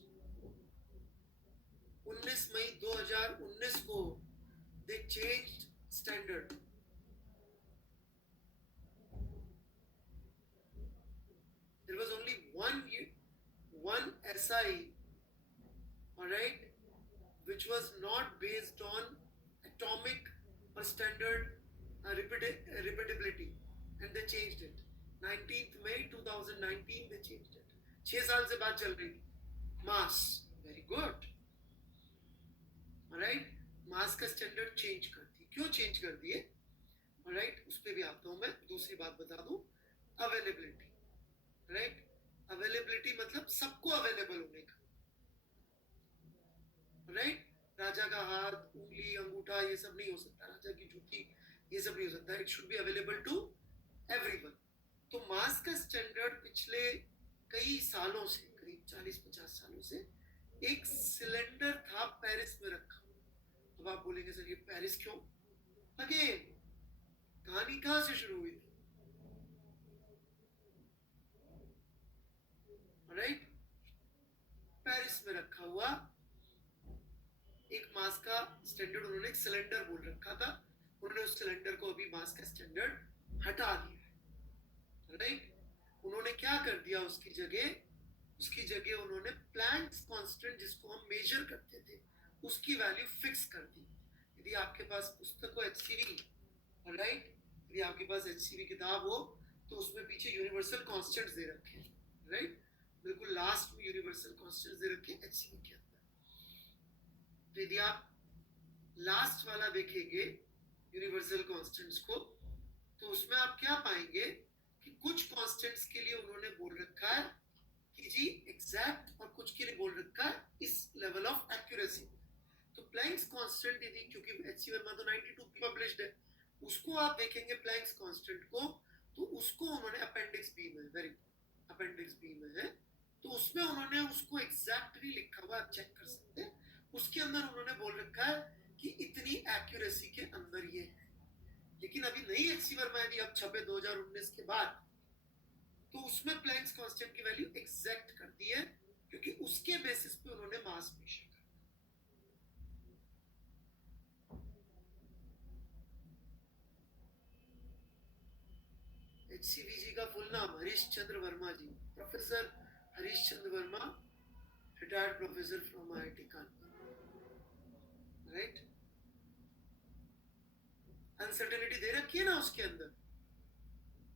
19 मई 2019 को they changed standard. There was only one SI, all right, which was not based on atomic or standard repeatability, and they changed it. 19th May 2019 they changed it. 6 साल से बात चल रही थी, मास, वेरी गुड, राइट। मास का स्टैंडर्ड चेंज कर दी, क्यों चेंज कर दिए, राइट, उस पर भी आता हूं मैं। दूसरी बात बता दूं, अवेलेबिलिटी, राइट। अवेलेबिलिटी मतलब सबको अवेलेबल होने का, राइट। राजा का हाथ, उंगली, अंगूठा ये सब नहीं हो सकता, राजा की जूती ये सब नहीं हो सकता, it should be available to everyone. तो मास का स्टैंडर्ड पिछले कई सालों से, करीब 40-50 सालों से एक सिलेंडर था पेरिस में रखा। अब आप बोलेंगे सर ये पेरिस क्यों? अगेन कहानी कहां से शुरू हुई थी, राइट। पेरिस में रखा हुआ एक मास का स्टैंडर्ड उन्होंने एक सिलेंडर बोल रखा था, उन्होंने उस सिलेंडर को अभी मास का स्टैंडर्ड हटा दिया, राइट। उन्होंने क्या कर दिया, उसकी जगह उन्होंने प्लैंक्स कांस्टेंट, जिसको हम मेजर करते थे, उसकी वैल्यू फिक्स कर दी। यदि आपके पास पुस्तक हो HCV, राइट, यदि आपके पास HCV किताब हो तो उसमें पीछे यूनिवर्सल कांस्टेंट्स दे रखे हैं, राइट। बिल्कुल लास्ट में यूनिवर्सल कांस्टेंट्स दे रखे हैं HCV के अंदर। तो यदि आप लास्ट वाला देखेंगे यूनिवर्सल कांस्टेंट्स को, तो उसमें आप क्या पाएंगे कि कुछ कांस्टेंट्स के लिए उन्होंने बोल रखा है कि जी एग्जैक्ट, और कुछ के लिए बोल रखा है इस लेवल ऑफ एक्यूरेसी। तो प्लैंक्स कांस्टेंट यदि, क्योंकि एच.सी. वर्मा तो 92 की पब्लिश्ड है, उसको आप देखेंगे प्लैंक्स कांस्टेंट को, तो उसको उन्होंने अपेंडिक्स बी में, वेरी अपेंडिक्स बी में है, तो उसमें उन्होंने उसको एग्जैक्टली लिखा हुआ, आप चेक कर सकते हैं, उसके अंदर उन्होंने बोल रखा है कि इतनी एक्यूरेसी के अंदर ये है। लेकिन अभी नई एच.सी. वर्मा यदि अब छपे 2019 के बाद, तो उसमें प्लैंक्स कांस्टेंट की वैल्यू एग्जैक्ट कर दी है, क्योंकि उसके बेसिस पे उन्होंने मास मेजर कर। HCV जी का फुल नाम Harish Chandra Verma ji, professor Harish Chandra Verma, retired professor from IIT Kanpur, right. Uncertainty दे रखी है ना उसके अंदर,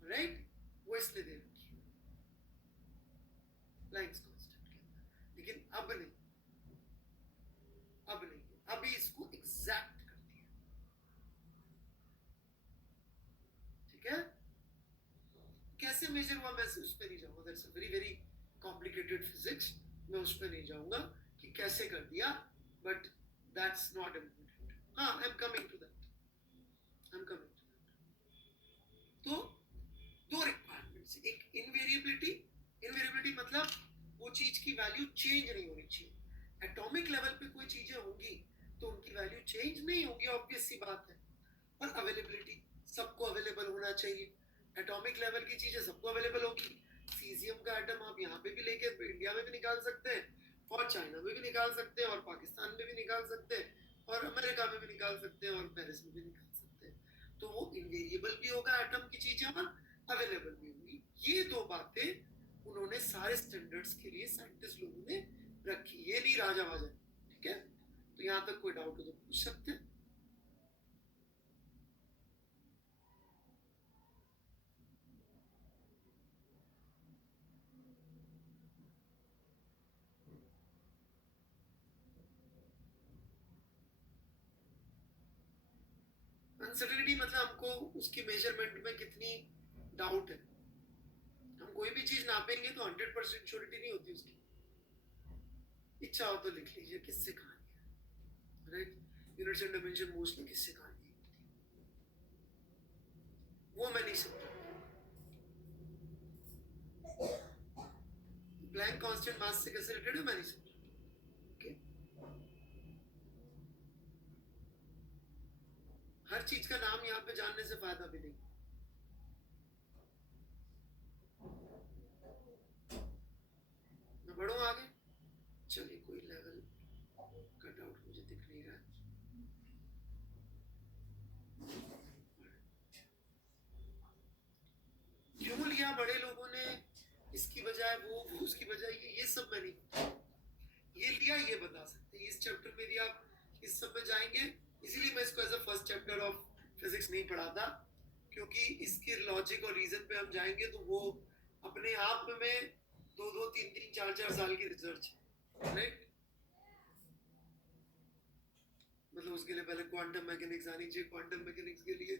राइट, वो इसलिए दे रखी है प्लैंक्स कांस्टेंट के अंदर, लेकिन अब नहीं, अभी इसको एग्जैक्ट कर दिया, ठीक है। कैसे मेजर हुआ मैं उस पर नहीं जाऊंगा, that's a very very complicated physics, मैं उस पर नहीं जाऊंगा कि कैसे कर दिया, बट दैट्स नॉट इम्पोर्टेंट। हाँ, I am coming to that. तो दो रिक्वायरमेंट्स, एक इनवेरिएबिलिटी मतलब वो चीज की वैल्यू चेंज नहीं होनी चाहिए। एटॉमिक लेवल पे कोई चीजें होंगी तो उनकी वैल्यू चेंज नहीं होगी, ऑब्वियस सी बात है। और अवेलेबिलिटी, सबको अवेलेबल होना चाहिए। एटॉमिक लेवल की चीजें सबको अवेलेबल होगी। सीजियम का एटम आप यहाँ पे भी लेके इंडिया में भी निकाल सकते हैं, और चाइना में भी निकाल सकते हैं, और पाकिस्तान में भी निकाल सकते हैं, और अमेरिका में भी निकाल सकते हैं, और पेरिस में भी निकाल सकते हैं। तो वो इनवेरिएबल भी होगा एटम की चीजें, और अवेलेबल भी होगी। ये दो बातें उन्होंने सारे स्टैंडर्ड्स के लिए साइंटिस्ट लोगों ने रखी, ये नहीं राजा वाजा, ठीक है। तो यहाँ तक कोई डाउट हो तो पूछ सकते हैं। अनसर्टेनिटी मतलब हमको उसकी मेजरमेंट में कितनी डाउट है। हम कोई भी चीज नापेंगे तो 100% श्योरिटी नहीं होती उसकी। इच्छा हो तो लिख लीजिए किससे कहानी है, right. Units and dimension mostly किससे कहानी है, वो मैं नहीं समझा। प्लैंक कांस्टेंट मास से कैसे रिलेटेड है मैं नहीं समझा। ओके, हर चीज का नाम यहाँ पे जानने से फायदा भी नहीं। मैं बढ़ूं आगे, चलिए कोई लेवल का डाउट मुझे दिख नहीं रहा है। क्यों लिया बड़े लोगों ने इसकी बजाय वो उसकी बजाय ये सब मैं नहीं, ये लिया ये बता सकते हैं। इस चैप्टर में यदि आप इस सब में जाएंगे, इसीलिए मैं इसको as a first chapter of physics नहीं पढ़ाता, क्योंकि इसके लॉजिक और रीजन पे हम जाएंगे तो वो अपने आप में 2-2, 3-3, 4-4 साल की रिसर्च है, राइट। मतलब उसके लिए पहले क्वांटम मैकेनिक्स आनी चाहिए, क्वांटम मैकेनिक्स के लिए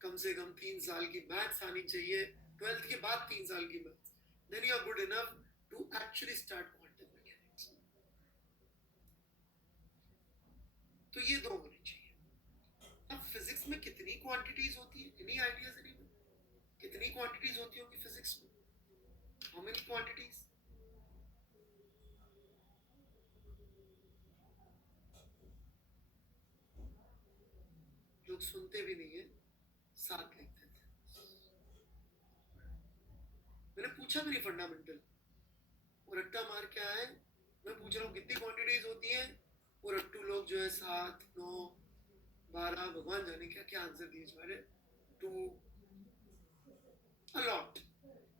कम से कम 3 साल की मैथ्स आनी चाहिए, 12th के बाद 3 साल की maths, then you are good enough to actually start quantum mechanics. तो ये 2 होनी चाहिए। अब फिजिक्स में कितनी क्वांटिटीज होती है, एनी आइडियाज एनीवन? कितनी क्वांटिटीज होती होगी फिजिक्स में? How many quantities? लोग सुनते भी नहीं है, साथ लिखते थे। मैंने पूछा भी नहीं फंडामेंटल, वो रट्टा मार के आए। मैं पूछ रहा हूँ कितनी क्वांटिटीज होती हैं, वो रट्टू लोग जो है 7, 9, 12, भगवान जाने क्या क्या आंसर दिए जा रहे। 2, a lot.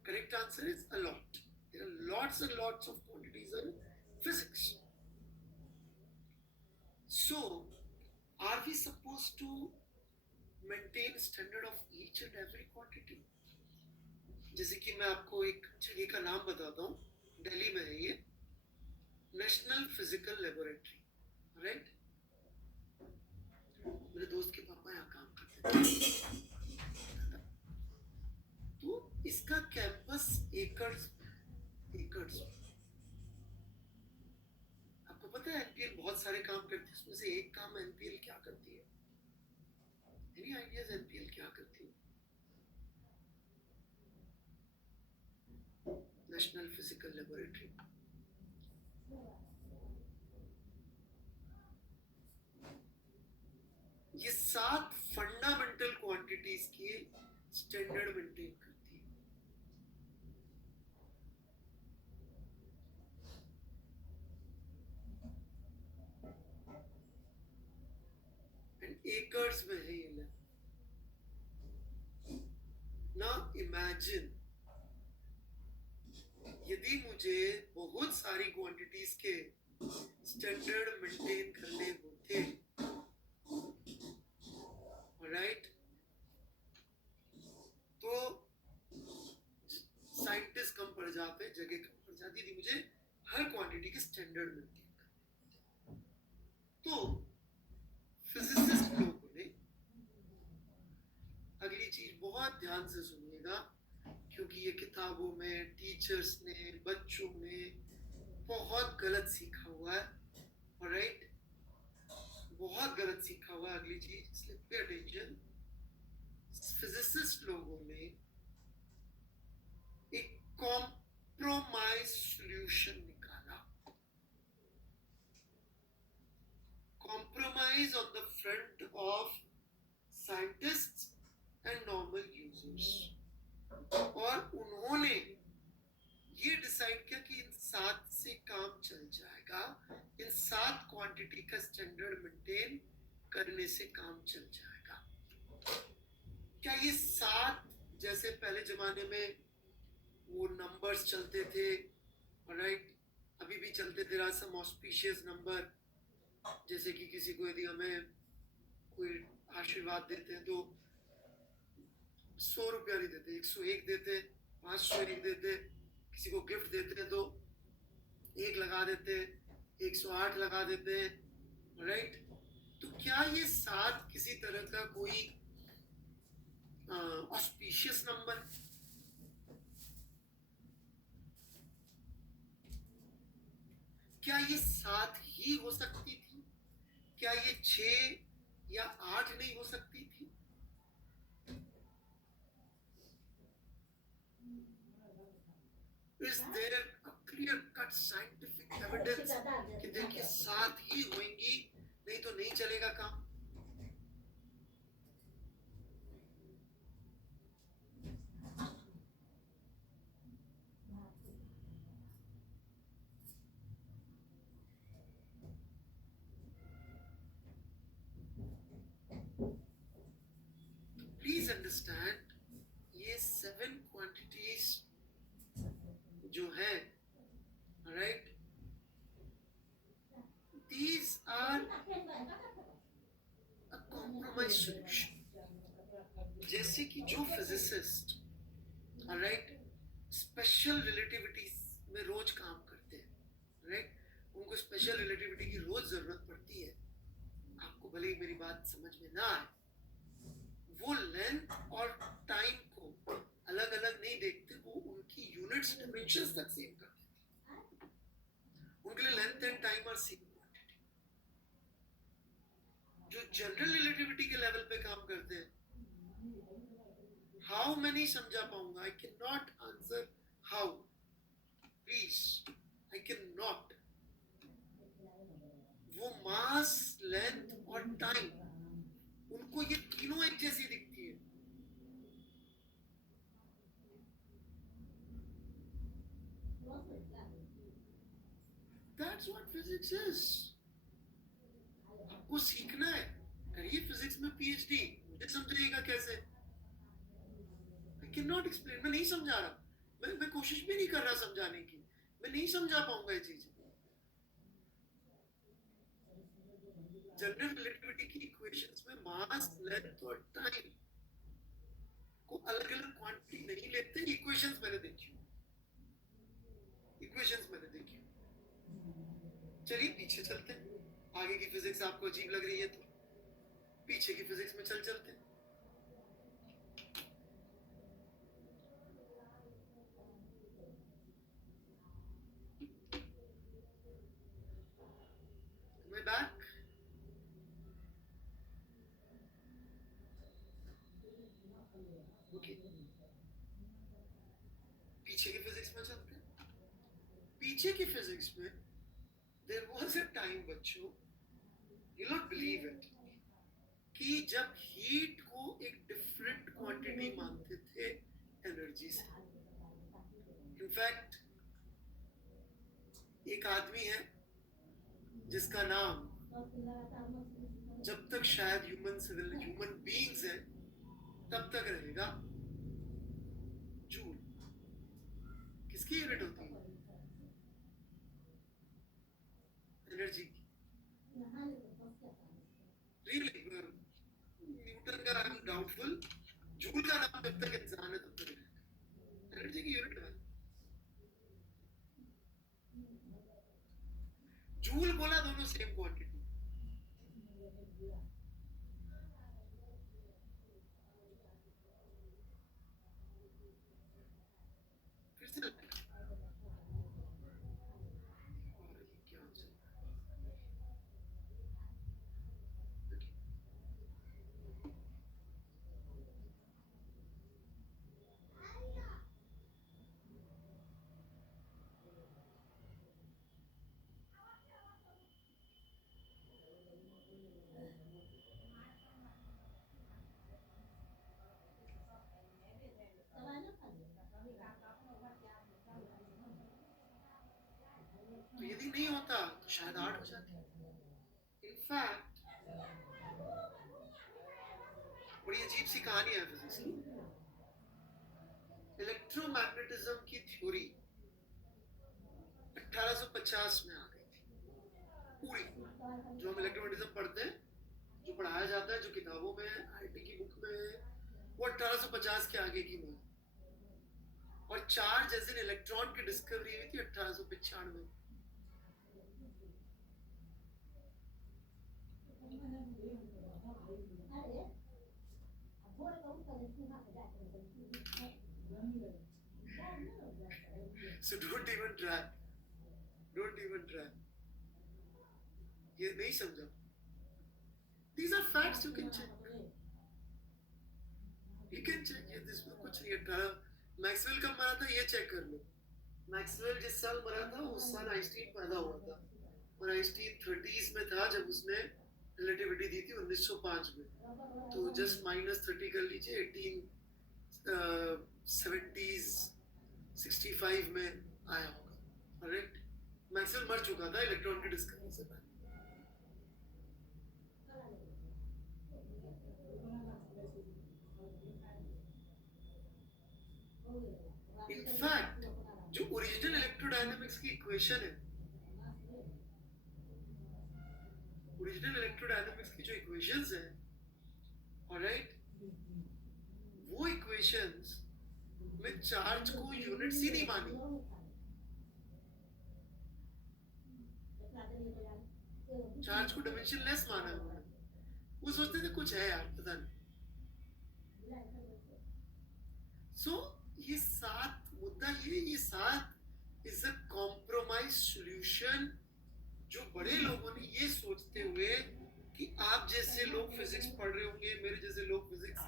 Correct answer is a lot. There are lots and lots of quantities in physics. So, are we supposed to maintain standard of each and every quantity? जैसे कि मैं आपको एक जगह का नाम बताता हूँ, दिल्ली में है ये, नेशनल फिजिकल लेबोरेटरी, राइट। मेरे दोस्त के पापा यहाँ काम करते थे, तो इसका कैंपस एकर्स आपको पता है एनपीएल बहुत सारे काम करती है, उसमें से एक काम एनपीएल क्या करती है? एनी आइडियाज एनपीएल क्या करती है? नेशनल फिजिकल लेबोरेटरी ये 7 फंडामेंटल क्वांटिटीज की स्टैंडर्ड मेंटेन करती है। एंड एकर्स में है ये लैब। ना इमेजिन यदि मुझे बहुत सारी क्वांटिटीज के स्टैंडर्ड मेंटेन करने होते, राइट, तो साइंटिस्ट कम पड़ जाते, जगह कम पड़ जाती थी, मुझे हर क्वांटिटी के स्टैंडर्ड मेंटेन करने। तो फिजिसिस्ट लोगों ने, अगली चीज बहुत ध्यान से सुनिएगा, क्योंकि ये किताबों में टीचर्स ने, बच्चों ने बहुत गलत सीखा हुआ है, राइट, बहुत गलत सीखा हुआ है। अगली चीज, इसलिए पे अटेंशन। फिजिसिस्ट लोगों ने एक कॉम्प्रोमाइज सॉल्यूशन निकाला, compromise on the front of scientists and normal users. और उन्होंने ये डिसाइड किया कि इन 7 से काम चल जाएगा, इन 7 क्वांटिटी का स्टैंडर्ड मेंटेन करने से काम चल जाएगा। क्या ये 7 जैसे पहले जमाने में वो नंबर्स चलते थे, राइट, अभी भी चलते थे, सम ऑस्पिशियस नंबर, जैसे कि किसी को यदि हमें कोई आशीर्वाद देते हैं तो 100 रुपया नहीं देते, 101 देते, 501 देते, किसी को गिफ्ट देते हैं तो 1 लगा देते, 108 लगा देते, राइट। तो क्या ये 7 किसी तरह का कोई ऑस्पिशियस नंबर। क्या ये 7 ही हो सकती थी? क्या ये 6 या 8 नहीं हो सकती थी? Is there a clear cut scientific evidence कि देखिए 7 ही होंगी, नहीं तो नहीं चलेगा काम? प्लीज अंडरस्टैंड, ये 7 क्वांटिटीज जो है, right, these are a compromise solution। जैसे कि जो फिजिसिस्ट, राइट, स्पेशल रिलेटिविटी में रोज काम करते हैं, राइट, उनको स्पेशल रिलेटिविटी की रोज जरूरत पड़ती है। आपको भले ही मेरी बात समझ में ना आए, वो लेंथ और टाइम को अलग अलग नहीं देखते, वो उनकी यूनिट्स डायमेंशंस तक सेम कर देते हैं। उनके लिए length and time are same quantity. जो जनरल रिलेटिविटी के लेवल पे काम करते हैं, हाउ मैं नहीं समझा पाऊंगा, I can not answer how, please, I can not. वो मास, लेंथ और टाइम, उनको ये तीनों एक जैसी दिखती है। That's what physics is। आपको सीखना है, करिए फिजिक्स में पीएचडी, मुझे समझाइएगा कैसे। I cannot explain, मैं नहीं समझा रहा, मैं कोशिश भी नहीं कर रहा समझाने की, मैं नहीं समझा पाऊंगा ये चीज। जनरल रिलेटिविटी की इक्वेशंस में मास, लेंथ और टाइम को अलग अलग क्वांटिटी नहीं लेते। इक्वेशंस मैंने देखी, इक्वेशंस मैंने देखी। चलिए पीछे चलते हैं, आगे की फिजिक्स आपको अजीब लग रही है तो पीछे की फिजिक्स में चलते हैं। Am I back? Okay. पीछे की फिजिक्स में चलते हैं। पीछे की फिजिक्स में there was a time, बच्चों, you'll not believe it, कि जब हीट को एक डिफरेंट क्वांटिटी मानते थे एनर्जी से। इनफैक्ट एक आदमी है जिसका नाम जब तक शायद ह्यूमन बीइंग्स है तब तक रहेगा, जूल। किसकी यूनिट होती है? एनर्जी की। रियली, न्यूटन का नाम डाउटफुल, जूल का नाम जब तक इंसान है तब तक रहेगा। एनर्जी की यूनिट है। जूल बोला, दोनों सेम क्वांटिटी। फिर से तो यदि नहीं होता तो शायद 8 हो जाती। इनफैक्ट बड़ी अजीब सी कहानी है फिजिक्स की। इलेक्ट्रोमैग्नेटिज्म की थ्योरी 1850 में आ गई थी पूरी। जो हम इलेक्ट्रोमैग्नेटिज्म पढ़ते हैं, जो पढ़ाया जाता है, जो किताबों में, आईटी की बुक में, वो 1850 के आगे की बात। और चार्ज एज इन इलेक्ट्रॉन की डिस्कवरी हुई थी 1895 में। So don't even try. Don't even try. ये नहीं समझा. These are facts you can check. You can check ये इसमें कुछ नहीं है. मैक्सवेल कब मरा था ये चेक कर लो. मैक्सवेल जिस साल मरा था उस साल आइंस्टीन पैदा हुआ था और आइंस्टीन 30s में था जब उसने रिलेटिविटी दी थी 1905 में. तो जस्ट -30 कर लीजिए. 1870s 65 में आया होगा. करेक्ट. मैक्सवेल मर चुका था इलेक्ट्रॉन की डिस्कवरी से पहले. इनफैक्ट जो ओरिजिनल इलेक्ट्रोडायनामिक्स की इक्वेशन है, ओरिजिनल इलेक्ट्रोडायनामिक्स की जो इक्वेशंस है, ऑलराइट, वो इक्वेशंस में चार्ज को यूनिट्स ही नहीं मानी. चार्ज को डायमेंशनलेस माना उन्होंने. वो सोचते थे कुछ है यार पता नहीं. सो ये सात मुद्दा ये सात इज अ कॉम्प्रोमाइज सॉल्यूशन जो बड़े लोगों ने ये सोचते हुए कि आप जैसे लोग फिजिक्स पढ़ रहे होंगे, मेरे जैसे लोग फिजिक्स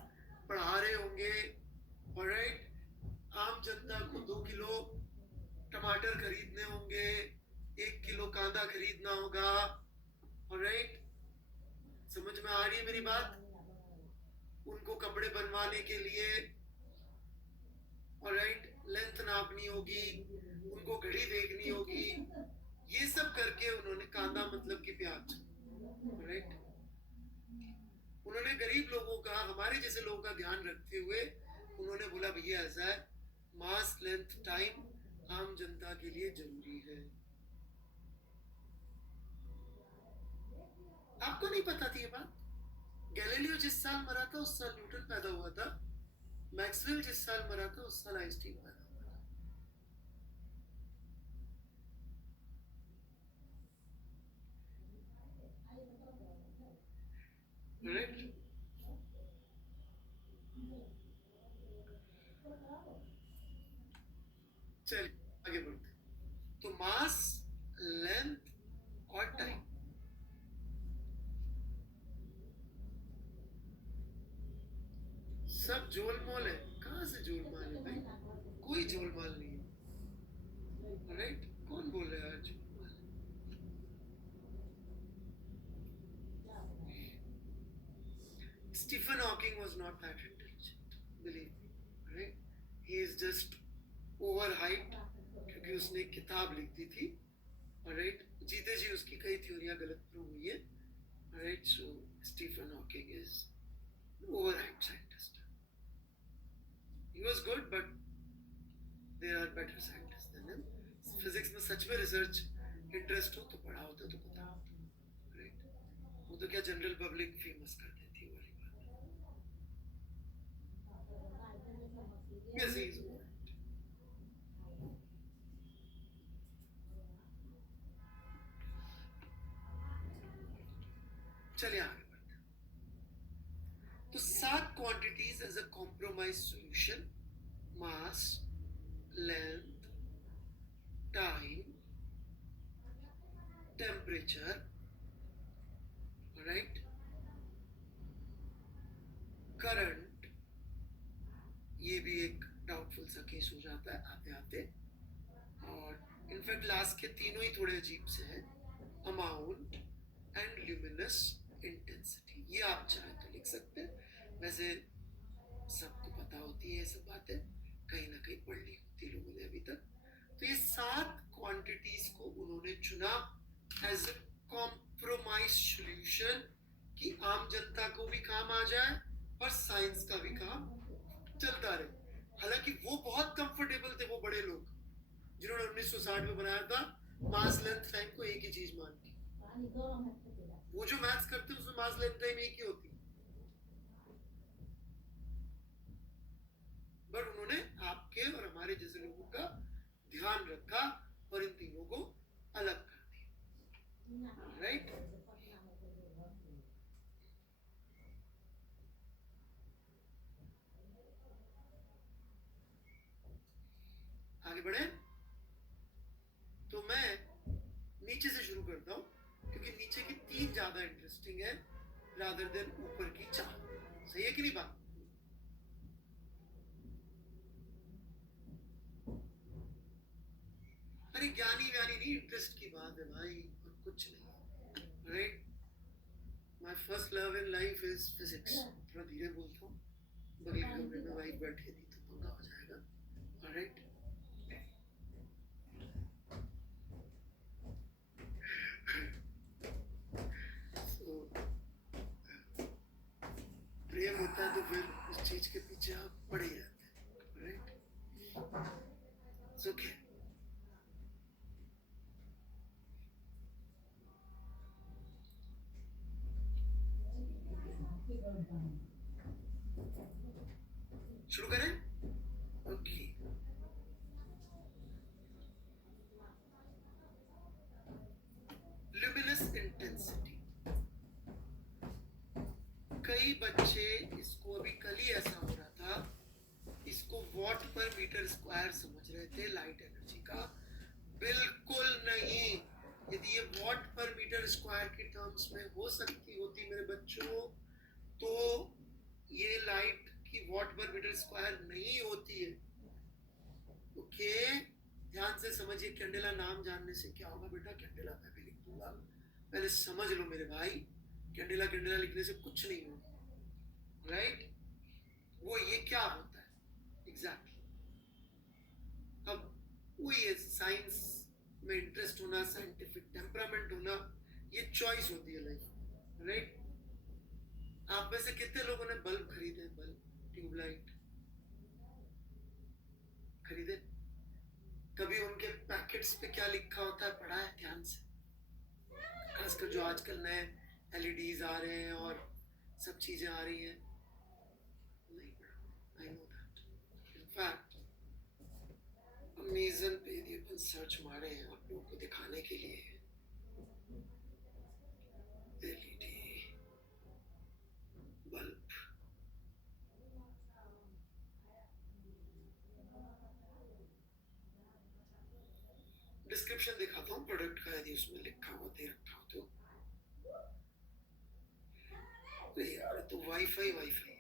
पढ़ा रहे होंगे, ऑलराइट, आम जनता को 2 किलो टमाटर खरीदने होंगे, 1 किलो कांदा खरीदना होगा, ऑलराइट, समझ में आ रही है मेरी बात. उनको कपड़े बनवाने के लिए ऑलराइट लेंथ नापनी होगी, उनको घड़ी देखनी होगी. ये सब करके उन्होंने कांदा मतलब कि प्याज, राइट, उन्होंने गरीब लोगों का, हमारे जैसे लोगों का ध्यान रखते हुए उन्होंने बोला भैया ऐसा है, मास लेंथ टाइम आम जनता के लिए जरूरी है. आपको नहीं पता थी ये बात. गैलीलियो जिस साल मरा था उस साल न्यूटन पैदा हुआ था. मैक्सवेल जिस साल मरा था उस साल आइंस्टीन पैदा हुआ था. राइट. चलिए आगे बढ़ते. तो मास, लेंथ और टाइम, सब जोलमोल है. कहां से जोलमाल है भाई? कोई जोलमाल नहीं है. राइट. कौन बोल रहा है आज? Stephen Hawking was not that intelligent, believe me. Right? He is just overhyped क्योंकि उसने एक किताब लिख दी थी. Alright, जीते जी उसकी कई थ्योरियां गलत प्रूव हुई है. Alright, so Stephen Hawking is overhyped scientist. He was good, but there are better scientists than him. Physics में सच में रिसर्च इंटरेस्ट हो तो पढ़ा होता तो पता होता. Right? वो तो क्या जनरल पब्लिक फेमस कर देती है वाली बात. Yes, he is overhyped. चलिए आगे बढ़ते हैं. तो 7 quantities as a compromise solution: mass, length, time, temperature, right, current. ये भी एक डाउटफुल सा केस हो जाता है आते आते. और इनफैक्ट लास्ट के तीनों ही थोड़े अजीब से हैं: अमाउंट एंड ल्यूमिनस इंटेंसिटी. ये आप चाहे तो लिख सकते हैं. वैसे सबको पता होती है ये सब बातें, कहीं ना कहीं पढ़ ली होती लोगों ने अभी तक. तो ये 7 क्वांटिटीज को उन्होंने चुना एज अ कॉम्प्रोमाइज सॉल्यूशन कि आम जनता को भी काम आ जाए और साइंस का भी काम चलता रहे. हालांकि वो बहुत कंफर्टेबल थे, वो बड़े लोग जिन्होंने 1960 में बनाया था मास लेंथ टाइम को एक ही चीज मान के. वो जो मैथ्स करते हैं उसमें मास लेंथ टाइम एक ही होती है. पर उन्होंने आपके और हमारे जैसे लोगों का ध्यान रखा और इन तीनों को अलग कर दिया. राइट. आगे बढ़े। तो मैं नीचे से शुरू करता हूँ क्योंकि नीचे की 3 ज्यादा इंटरेस्टिंग है रादर देन ऊपर की 4। सही है कि नहीं बात? अरे ज्ञानी व्यानी नहीं, इंटरेस्ट की बात है भाई, और कुछ नहीं। Right, my first love in life is physics. थोड़ा धीरे बोलता हूँ, बगल के कमरे में वाइफ बैठी थी तो पंगा हो जाएगा। ऑलराइट, सो प्रेम होता है तो फिर उस चीज के पीछे आप पड़े ही रहते हैं। राइट, सो क्या शुरू करें? Okay, luminous intensity. कई बच्चे इसको, अभी कल ही ऐसा हो रहा था, इसको वॉट पर मीटर स्क्वायर समझ रहे थे लाइट एनर्जी का। बिल्कुल नहीं। यदि ये वॉट पर मीटर स्क्वायर की टर्म्स में हो सकती होती मेरे बच्चों, तो ये लाइट की वॉट पर मीटर स्क्वायर नहीं होती है। ओके, ध्यान से समझिए। कैंडेला नाम जानने से क्या होगा बेटा? कैंडेला मैं भी लिख दूंगा, पहले समझ लो मेरे भाई। कैंडेला कैंडेला लिखने से कुछ नहीं होगा। राइट, वो ये क्या होता है एग्जैक्टली। अब वही है, साइंस में इंटरेस्ट होना, साइंटिफिक टेम्परामेंट होना, ये चॉइस होती है लाइफ। राइट, आप में से कितने लोगों ने बल्ब खरीदे? बल्ब, ट्यूबलाइट खरीदे? कभी उनके पैकेट्स पे क्या लिखा होता है पढ़ा है ध्यान से? खासकर जो आजकल नए एलईडीज आ रहे हैं और सब चीजें आ रही हैं, नहीं पढ़ा। I know that. In fact Amazon पे यदि अपन सर्च मारे हैं आप लोगों को दिखाने के लिए, एलईडी बल्ब, डिस्क्रिप्शन दिखाता हूँ प्रोडक्ट का, यदि उसमें लिखा हुआ दे रखा हो तो। यार तो वाईफाई वाईफाई है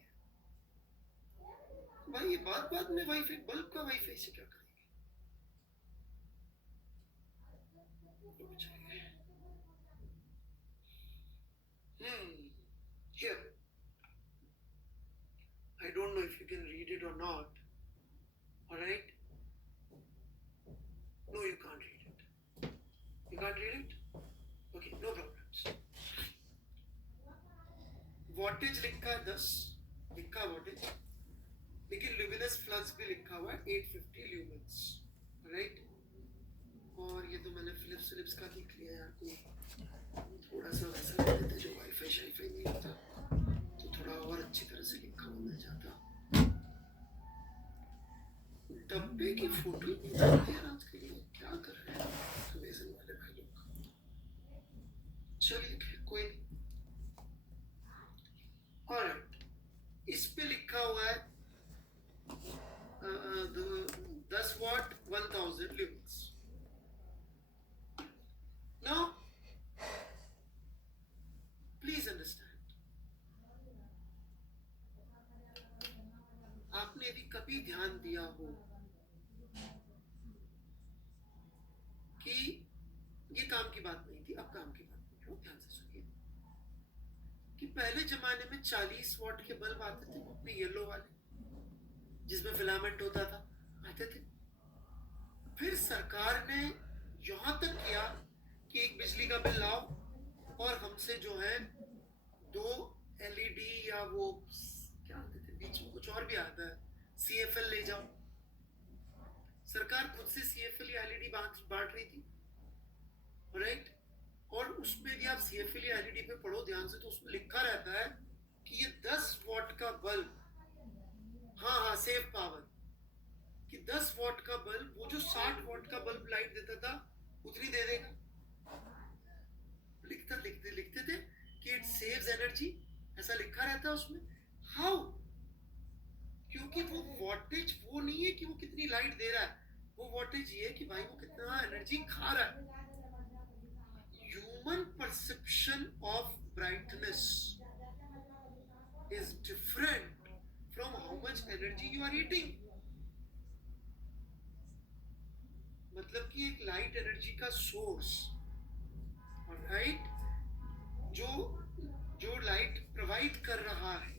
भाई, ये बात बात में वाईफाई, बल्ब का वाईफाई से क्या करेंगे? Here, I don't know if you can read it or not. All right? No, you can't read it. You can't read it? Okay, no problems. Wattage लिखा है 10, लिखा वॉटेज, लेकिन ल्यूमिनस फ्लक्स भी लिखा हुआ है 850 ल्यूमेंस। राइट, और ये तो मैंने फिलिप्स का देख लिया यार, कोई थोड़ा सा वैसा कर देते जो वाईफाई शाईफाई नहीं होता, तो थोड़ा और अच्छी तरह से लिखा हुआ मिल जाता। डब्बे की फोटो नहीं डालते हैं आज के लिए, क्या कर रहे हैं अमेज़न वाले भाई लोग। चलिए कोई नहीं। ऑलराइट, इस पे लिखा हुआ है 10 what 1000 lumens. Now please understand, आपने यदि कभी ध्यान दिया हो कि ये काम की बात नहीं थी, अब काम की बात नहीं हो, ध्यान से सुनिए, कि पहले जमाने में 40 वॉट के बल्ब आते थे, वो अपने येलो वाले जिसमें फिलामेंट होता था, आते थे। फिर सरकार ने यहां तक किया कि एक बिजली का बिल लाओ और हमसे जो है 2 एलईडी या वो क्या आते थे, बीच में कुछ और भी आता है, सीएफएल ले जाओ। सरकार खुद से सीएफएल या एलईडी बांट रही थी। राइट, और उसमें भी आप सीएफएल या एलईडी पे पढ़ो ध्यान से, तो उसमें लिखा रहता है कि ये 10 वॉट का बल्ब, हाँ सेव पावर, कि 10 वॉट का बल्ब वो जो 60 वॉट का बल्ब लाइट देता था उतनी दे देगा। लिखते थे कि इट सेव्स एनर्जी, ऐसा लिखा रहता है उसमें। हाउ? क्योंकि वो वॉटेज वो नहीं है कि वो कितनी लाइट दे रहा है, वो वॉटेज ये है कि भाई वो कितना एनर्जी खा रहा है. Human perception of brightness is different from how much energy you are eating. मतलब कि एक लाइट एनर्जी का सोर्स, राइट, जो जो लाइट प्रोवाइड कर रहा है,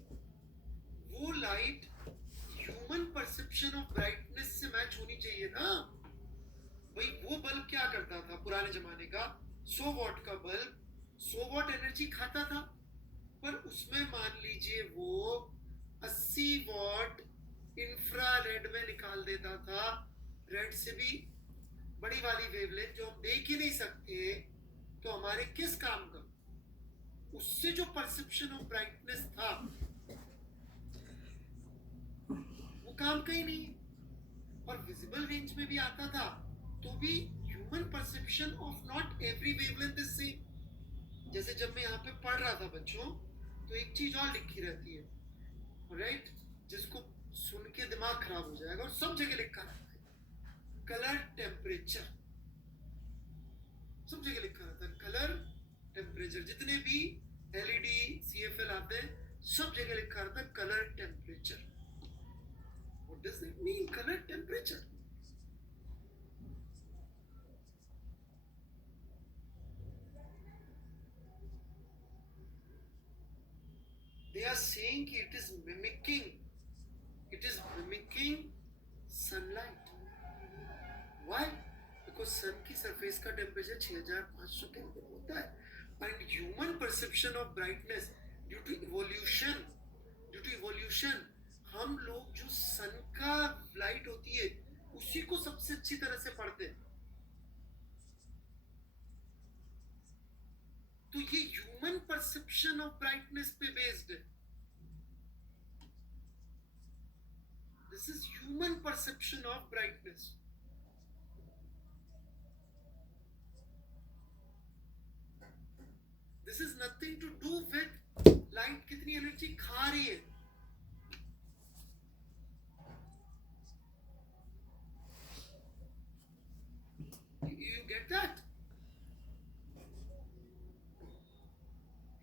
वो light human perception of brightness से मैच होनी चाहिए ना. भाई वो बल्ब क्या करता था पुराने जमाने का, 100 वॉट का बल्ब 100 वॉट एनर्जी खाता था, पर उसमें मान लीजिए वो 80 वॉट इंफ्रारेड में निकाल देता था, रेड से भी बड़ी वाली वेवलेंथ जो हम देख ही नहीं सकते. तो हमारे किस काम का, उससे जो परसेप्शन ऑफ ब्राइटनेस था वो काम का ही नहीं है. और विजिबल रेंज में भी आता था तो भी human perception of not every wavelength is same. जैसे जब मैं यहाँ पे पढ़ रहा था बच्चों, तो एक चीज और लिखी रहती है, राइट, जिसको सुन के दिमाग खराब हो जाएगा, और सब जगह लिखा रहता है कलर टेम्परेचर. सब जगह लिखा रहता है कलर टेम्परेचर. जितने भी एलईडी सीएफएल आते हैं सब जगह लिखा रहता है colour temperature. What does it mean colour temperature? They are saying it is mimicking sunlight. Why? Because sun की सरफेस का टेम्परेचर 6500 केल्विन होता है, and human perception of brightness due to evolution हम लोग जो सन का लाइट होती है उसी को सबसे अच्छी तरह से पढ़ते हैं. तो ये ह्यूमन परसेप्शन ऑफ ब्राइटनेस पे बेस्ड है. This is human perception of brightness. This is nothing to do with light कितनी एनर्जी खा रही है. You get that?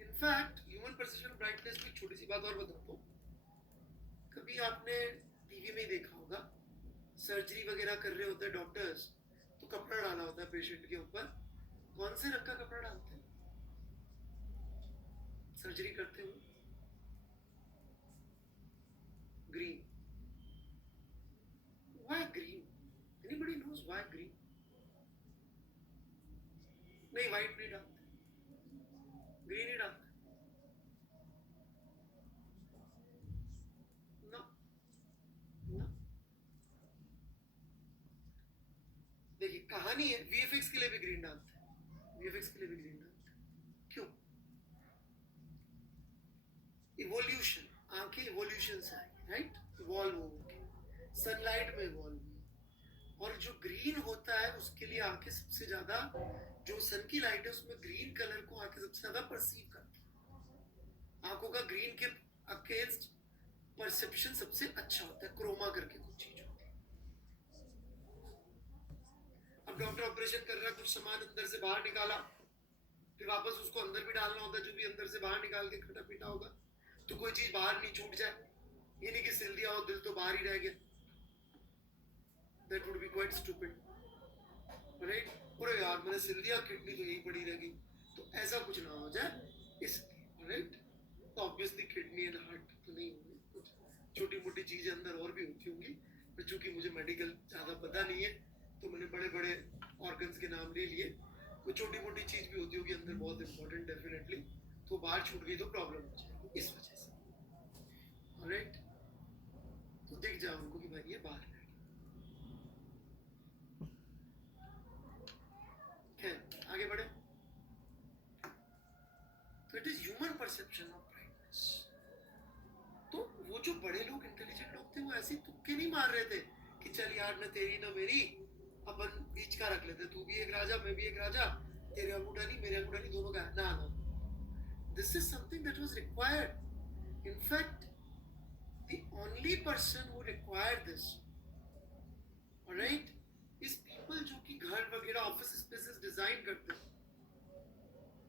In fact human perception of brightness की छोटी सी बात और बताता हूँ. कभी आपने टीवी में देखा होगा, सर्जरी वगैरह कर रहे होते हैं डॉक्टर्स, तो कपड़ा डाला होता है पेशेंट के ऊपर. कौन से रंग का कपड़ा डालते हैं सर्जरी करते हुए? Green. Why green? Anybody knows why green? नहीं, व्हाइट नहीं डालते, ग्रीन ही डालते. No, no. देखिए कहानी है, वीएफएक्स के लिए भी ग्रीन डालते हैं, वीएफएक्स के लिए भी ग्रीन डालते हैं. क्यों? इवोल्यूशन, आंखें इवोल्यूशन से आई, राइट, इवॉल्व होके सनलाइट में इवॉल्व हुई. और जो ग्रीन होता है उसके लिए आंखें सबसे ज्यादा, जो सन की लाइट है उसमें ग्रीन कलर को आंखें सबसे ज्यादा परसीव करती है. आंखों का ग्रीन के अगेंस्ट परसेप्शन सबसे अच्छा होता है, क्रोमा करके कुछ चीज होती है. अब डॉक्टर ऑपरेशन कर रहा है, कुछ सामान अंदर से बाहर निकाला, फिर वापस उसको अंदर भी डालना होता है, जो भी अंदर से बाहर निकाल के खटा पीटा होगा, तो कोई चीज बाहर नहीं छूट जाए. ये नहीं कि सिल दिया हो दिल तो बाहर ही रह गया. That would be quite stupid, right? अरे यार मैंने सिल दिया, किडनी तो यही पड़ी रह गई. तो ऐसा कुछ ना हो जाए इसलिए, राइट. तो ऑब्वियसली किडनी एंड हार्ट तो नहीं होंगे, कुछ छोटी मोटी चीजें अंदर और भी होती होंगी, पर चूंकि मुझे मेडिकल ज्यादा पता नहीं है तो मैंने बड़े बड़े ऑर्गन्स के नाम ले लिए. कोई छोटी मोटी चीज भी होती होगी अंदर बहुत इंपॉर्टेंट डेफिनेटली, तो बाहर छूट गई तो प्रॉब्लम हो जाएगी इस वजह से, राइट. तो दिख जाए उनको कि भाई ये बाहर है. आगे बढ़े. तो it is human perception of brightness. तो वो जो बड़े लोग, इंटेलिजेंट लोग थे, वो ऐसे तुक्के नहीं मार रहे थे कि चल यार न तेरी न मेरी, अपन बीच का रख लेते, तू भी एक राजा मैं भी एक राजा, तेरे अंगूठा नहीं मेरे अंगूठा नहीं, दोनों का. ना ना, this is something that was required. In fact the only person who required this, all right, इस पीपल जो कि घर वगैरह ऑफिस स्पेसेस डिजाइन करते हैं,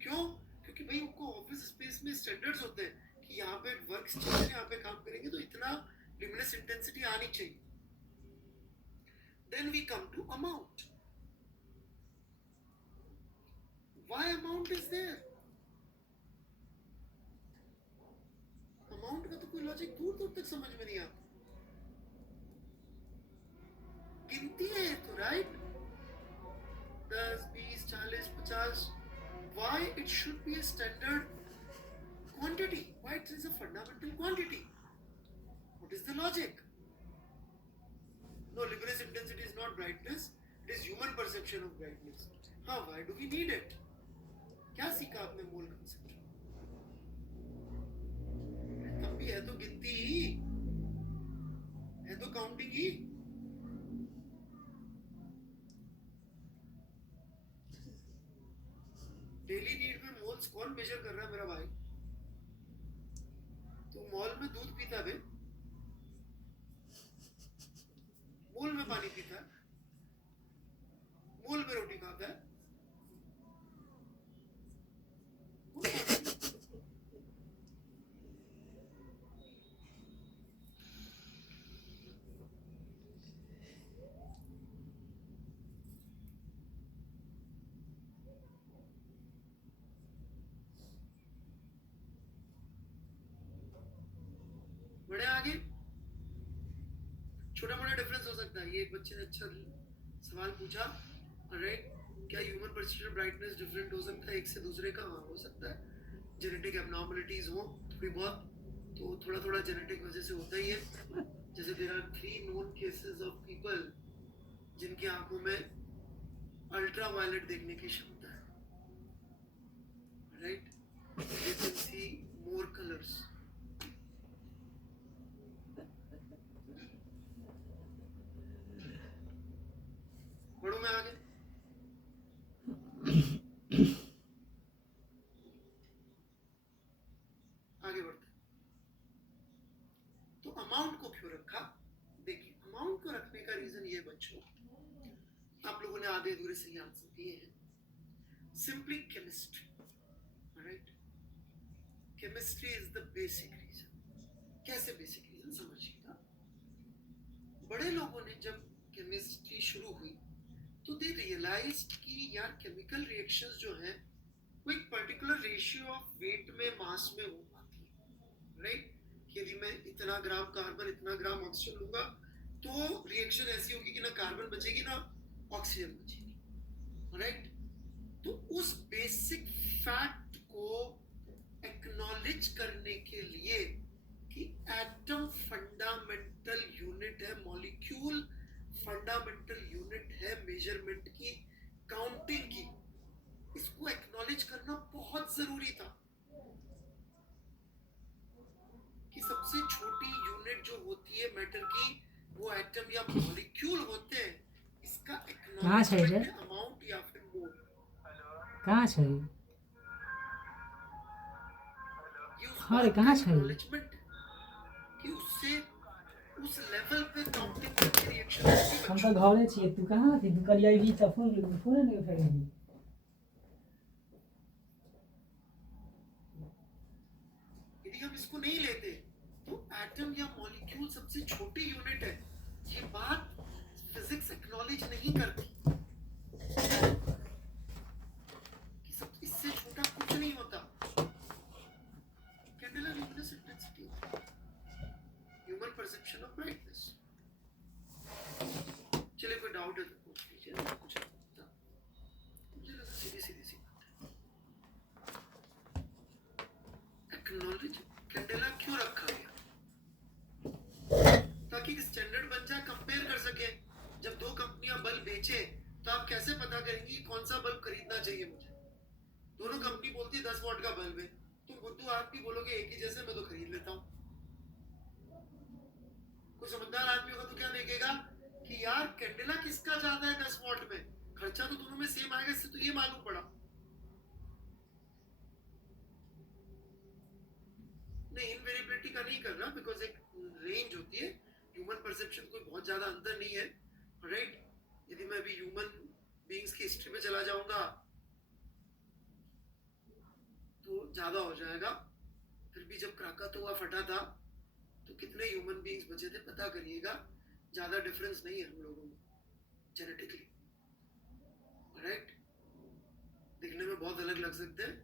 क्यों? क्योंकि भाई उनको ऑफिस स्पेस में स्टैंडर्ड्स होते हैं कि यहाँ पे वर्क स्टेशन, यहाँ पे काम करेंगे तो इतना luminous इंटेंसिटी आनी चाहिए. Then we come to amount. Why amount is there? Amount का तो कोई लॉजिक दूर दूर तक समझ में नहीं आता. गिनती है तो, right? 10, 20, 40, 50. Why it should be a standard quantity? Why it is a fundamental quantity? What is the logic? No, luminous intensity is not brightness. It is human perception of brightness. हाँ, why do we need it? क्या सीखा आपने मूल कंसेप्ट? तब भी है तो गिनती ही, है तो काउंटिंग ही. डेली नीड में मोल्स कौन मेजर कर रहा है मेरा भाई? तू मॉल में दूध पीता बे, मोल में पानी पीता है, मोल में रोटी खाता है. बड़े आगे छोटा मोटा डिफरेंस हो सकता है. ये एक बच्चे ने अच्छा सवाल पूछा, राइट? क्या ह्यूमन परसेप्शन ब्राइटनेस डिफरेंट हो सकता है एक से दूसरे का? हाँ, हो सकता है. जेनेटिक एबनॉर्मलिटीज हो थोड़ी बहुत, तो थोड़ा थोड़ा जेनेटिक वजह से होता ही है. जैसे there are 3 known cases of people जिनकी आंखों में अल्ट्रा वायलेट देखने की क्षमता है, right? They can see more colours. बढ़ो मैं आगे. आगे बढ़ते. तो अमाउंट को क्यों रखा? देखिए, अमाउंट को रखने का रीजन ये बच्चों, आप लोगों ने आधे अधूरे से आंसर दिए हैं. Simply chemistry, right? Chemistry is the basic reason. कैसे बेसिक रीजन समझिएगा. बड़े लोगों ने जब केमिस्ट्री शुरू हुई तो दे रियलाइज्ड कि यार केमिकल रिएक्शंस जो है वो एक पर्टिकुलर रेशियो ऑफ वेट में, मास में हो पाती है, राइट? यदि मैं इतना ग्राम कार्बन, इतना ग्राम ऑक्सीजन लूंगा तो रिएक्शन ऐसी होगी कि ना कार्बन बचेगी ना ऑक्सीजन बचेगी, राइट? तो उस बेसिक फैक्ट को एक्नॉलेज करने के लिए कि एटम फंडामेंटल यूनिट है, मॉलिक्यूल फंडामेंटल यूनिट है मेजरमेंट की, काउंटिंग की, इसको एक्नॉलेज करना बहुत जरूरी था कि सबसे छोटी यूनिट जो होती है मैटर की वो एटम या मॉलिक्यूल होते हैं. इसका एक्नॉलेजमेंट अमाउंट या फिर मोल. कहाँ छै? अरे कहाँ छै? एक्नॉलेजमेंट कि उससे उस लेवल पे काउंटिंग करके रिएक्शन होती है. हम तो घरे छिए, तू कहाँ थी? तू कलिया भी तो फोन नहीं उठाई. यदि हम इसको नहीं लेते तो एटम या मॉलिक्यूल सबसे छोटी यूनिट है. ये बात फिजिक्स एक्नॉलेज नहीं करती कि सब इससे छोटा कुछ नहीं होता. Candela luminous intensity, human perception of brightness. चलिए कोई डाउट है तो पूछ लीजिए. कुछ मुझे लगा सीधी सीधी सी एक्नॉलेज. कैंडेला क्यों रखा गया? ताकि स्टैंडर्ड बन जाए, कंपेयर कर सके. जब दो कंपनियां बल्ब बेचे तो आप कैसे पता करेंगी कौन सा बल्ब खरीदना चाहिए मुझे? दोनों कंपनी बोलती है 10 वॉट का बल्ब है, तुम बुद्धू आदमी बोलोगे एक ही जैसे, मैं तो खरीद लेता हूँ. कोई समझदार आदमी होगा तो क्या देखेगा कि यार कैंडेला किसका ज्यादा है 10 वॉट में, खर्चा तो दोनों में सेम आएगा. इससे तो ये मालूम पड़ा. नहीं, इनवेरिएबिलिटी का नहीं कर रहा, बिकॉज एक रेंज होती है. ह्यूमन परसेप्शन कोई बहुत ज्यादा अंतर नहीं है, राइट? यदि मैं अभी ह्यूमन बीइंग्स की हिस्ट्री पे चला जाऊंगा तो ज्यादा हो जाएगा। फिर भी जब क्राकातोआ फटा था तो कितने ह्यूमन बीइंग्स बचे थे पता करिएगा, ज्यादा डिफरेंस नहीं है हम लोगों में जेनेटिकली, राइट? दिखने में बहुत अलग लग सकते हैं।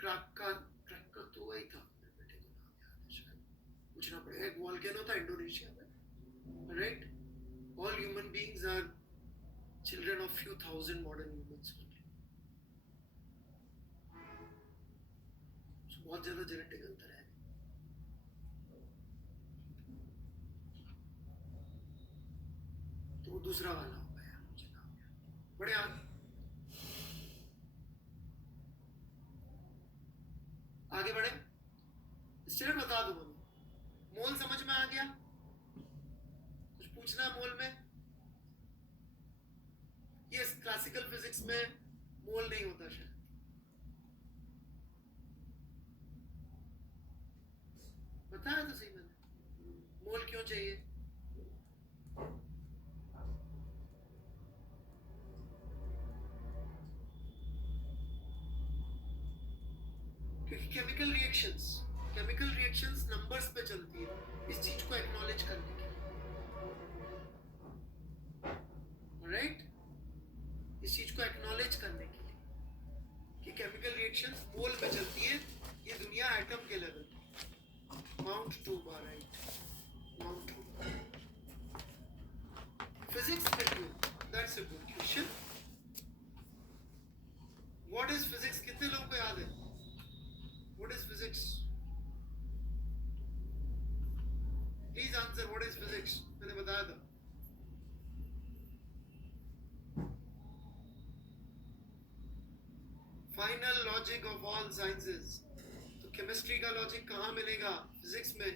क्राकातोआ ही था, मेरे बेटे को नाम याद है शायद, पूछना पड़ेगा। एक वॉल्केनो था इंडोनेशिया में, राइट? All human beings are children of few thousand modern humans only. So, बहुत ज्यादा जेनेटिक अंतर है। तो वो दूसरा वाला होगा यार, मुझे नाम याद। बढ़िया, आगे बढ़े। स्टेट बता दूं मैं, मोल समझ में आ गया? कुछ पूछना है मोल में? ये क्लासिकल फिजिक्स में मोल नहीं होता शायद, बताया तो सही मैंने। मोल क्यों चाहिए? क्योंकि केमिकल रिएक्शंस नंबर्स पे चलती है, इस चीज को एक्नॉलेज करने के लिए, राइट? इस चीज को एक्नॉलेज करने के लिए कि केमिकल रिएक्शंस मोल में चलती है। ये दुनिया एटम के लेवल पे, माउंट टू बार, राइट? माउंट टू फिजिक्स में क्यों? That's a good question. What is physics? कितने लोगों को याद है what is physics? Please answer, what is physics? मैंने बताया था। Final logic of all sciences. तो केमिस्ट्री का लॉजिक कहाँ मिलेगा? फिजिक्स में।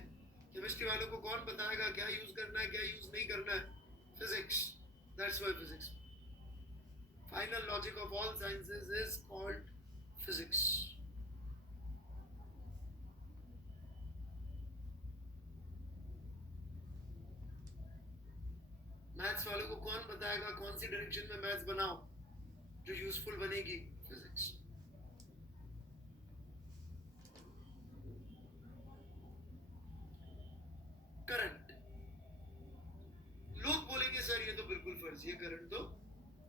केमिस्ट्री वालों को कौन बताएगा क्या यूज करना है, क्या यूज नहीं करना है? Physics. That's why physics. Final logic of all sciences is called physics. Maths वालों को कौन बताएगा कौन सी डायरेक्शन में मैथ्स बनाओ जो यूजफुल बनेगी? फिजिक्स। करंट। लोग बोलेंगे सर ये तो बिल्कुल फर्जी है करंट तो,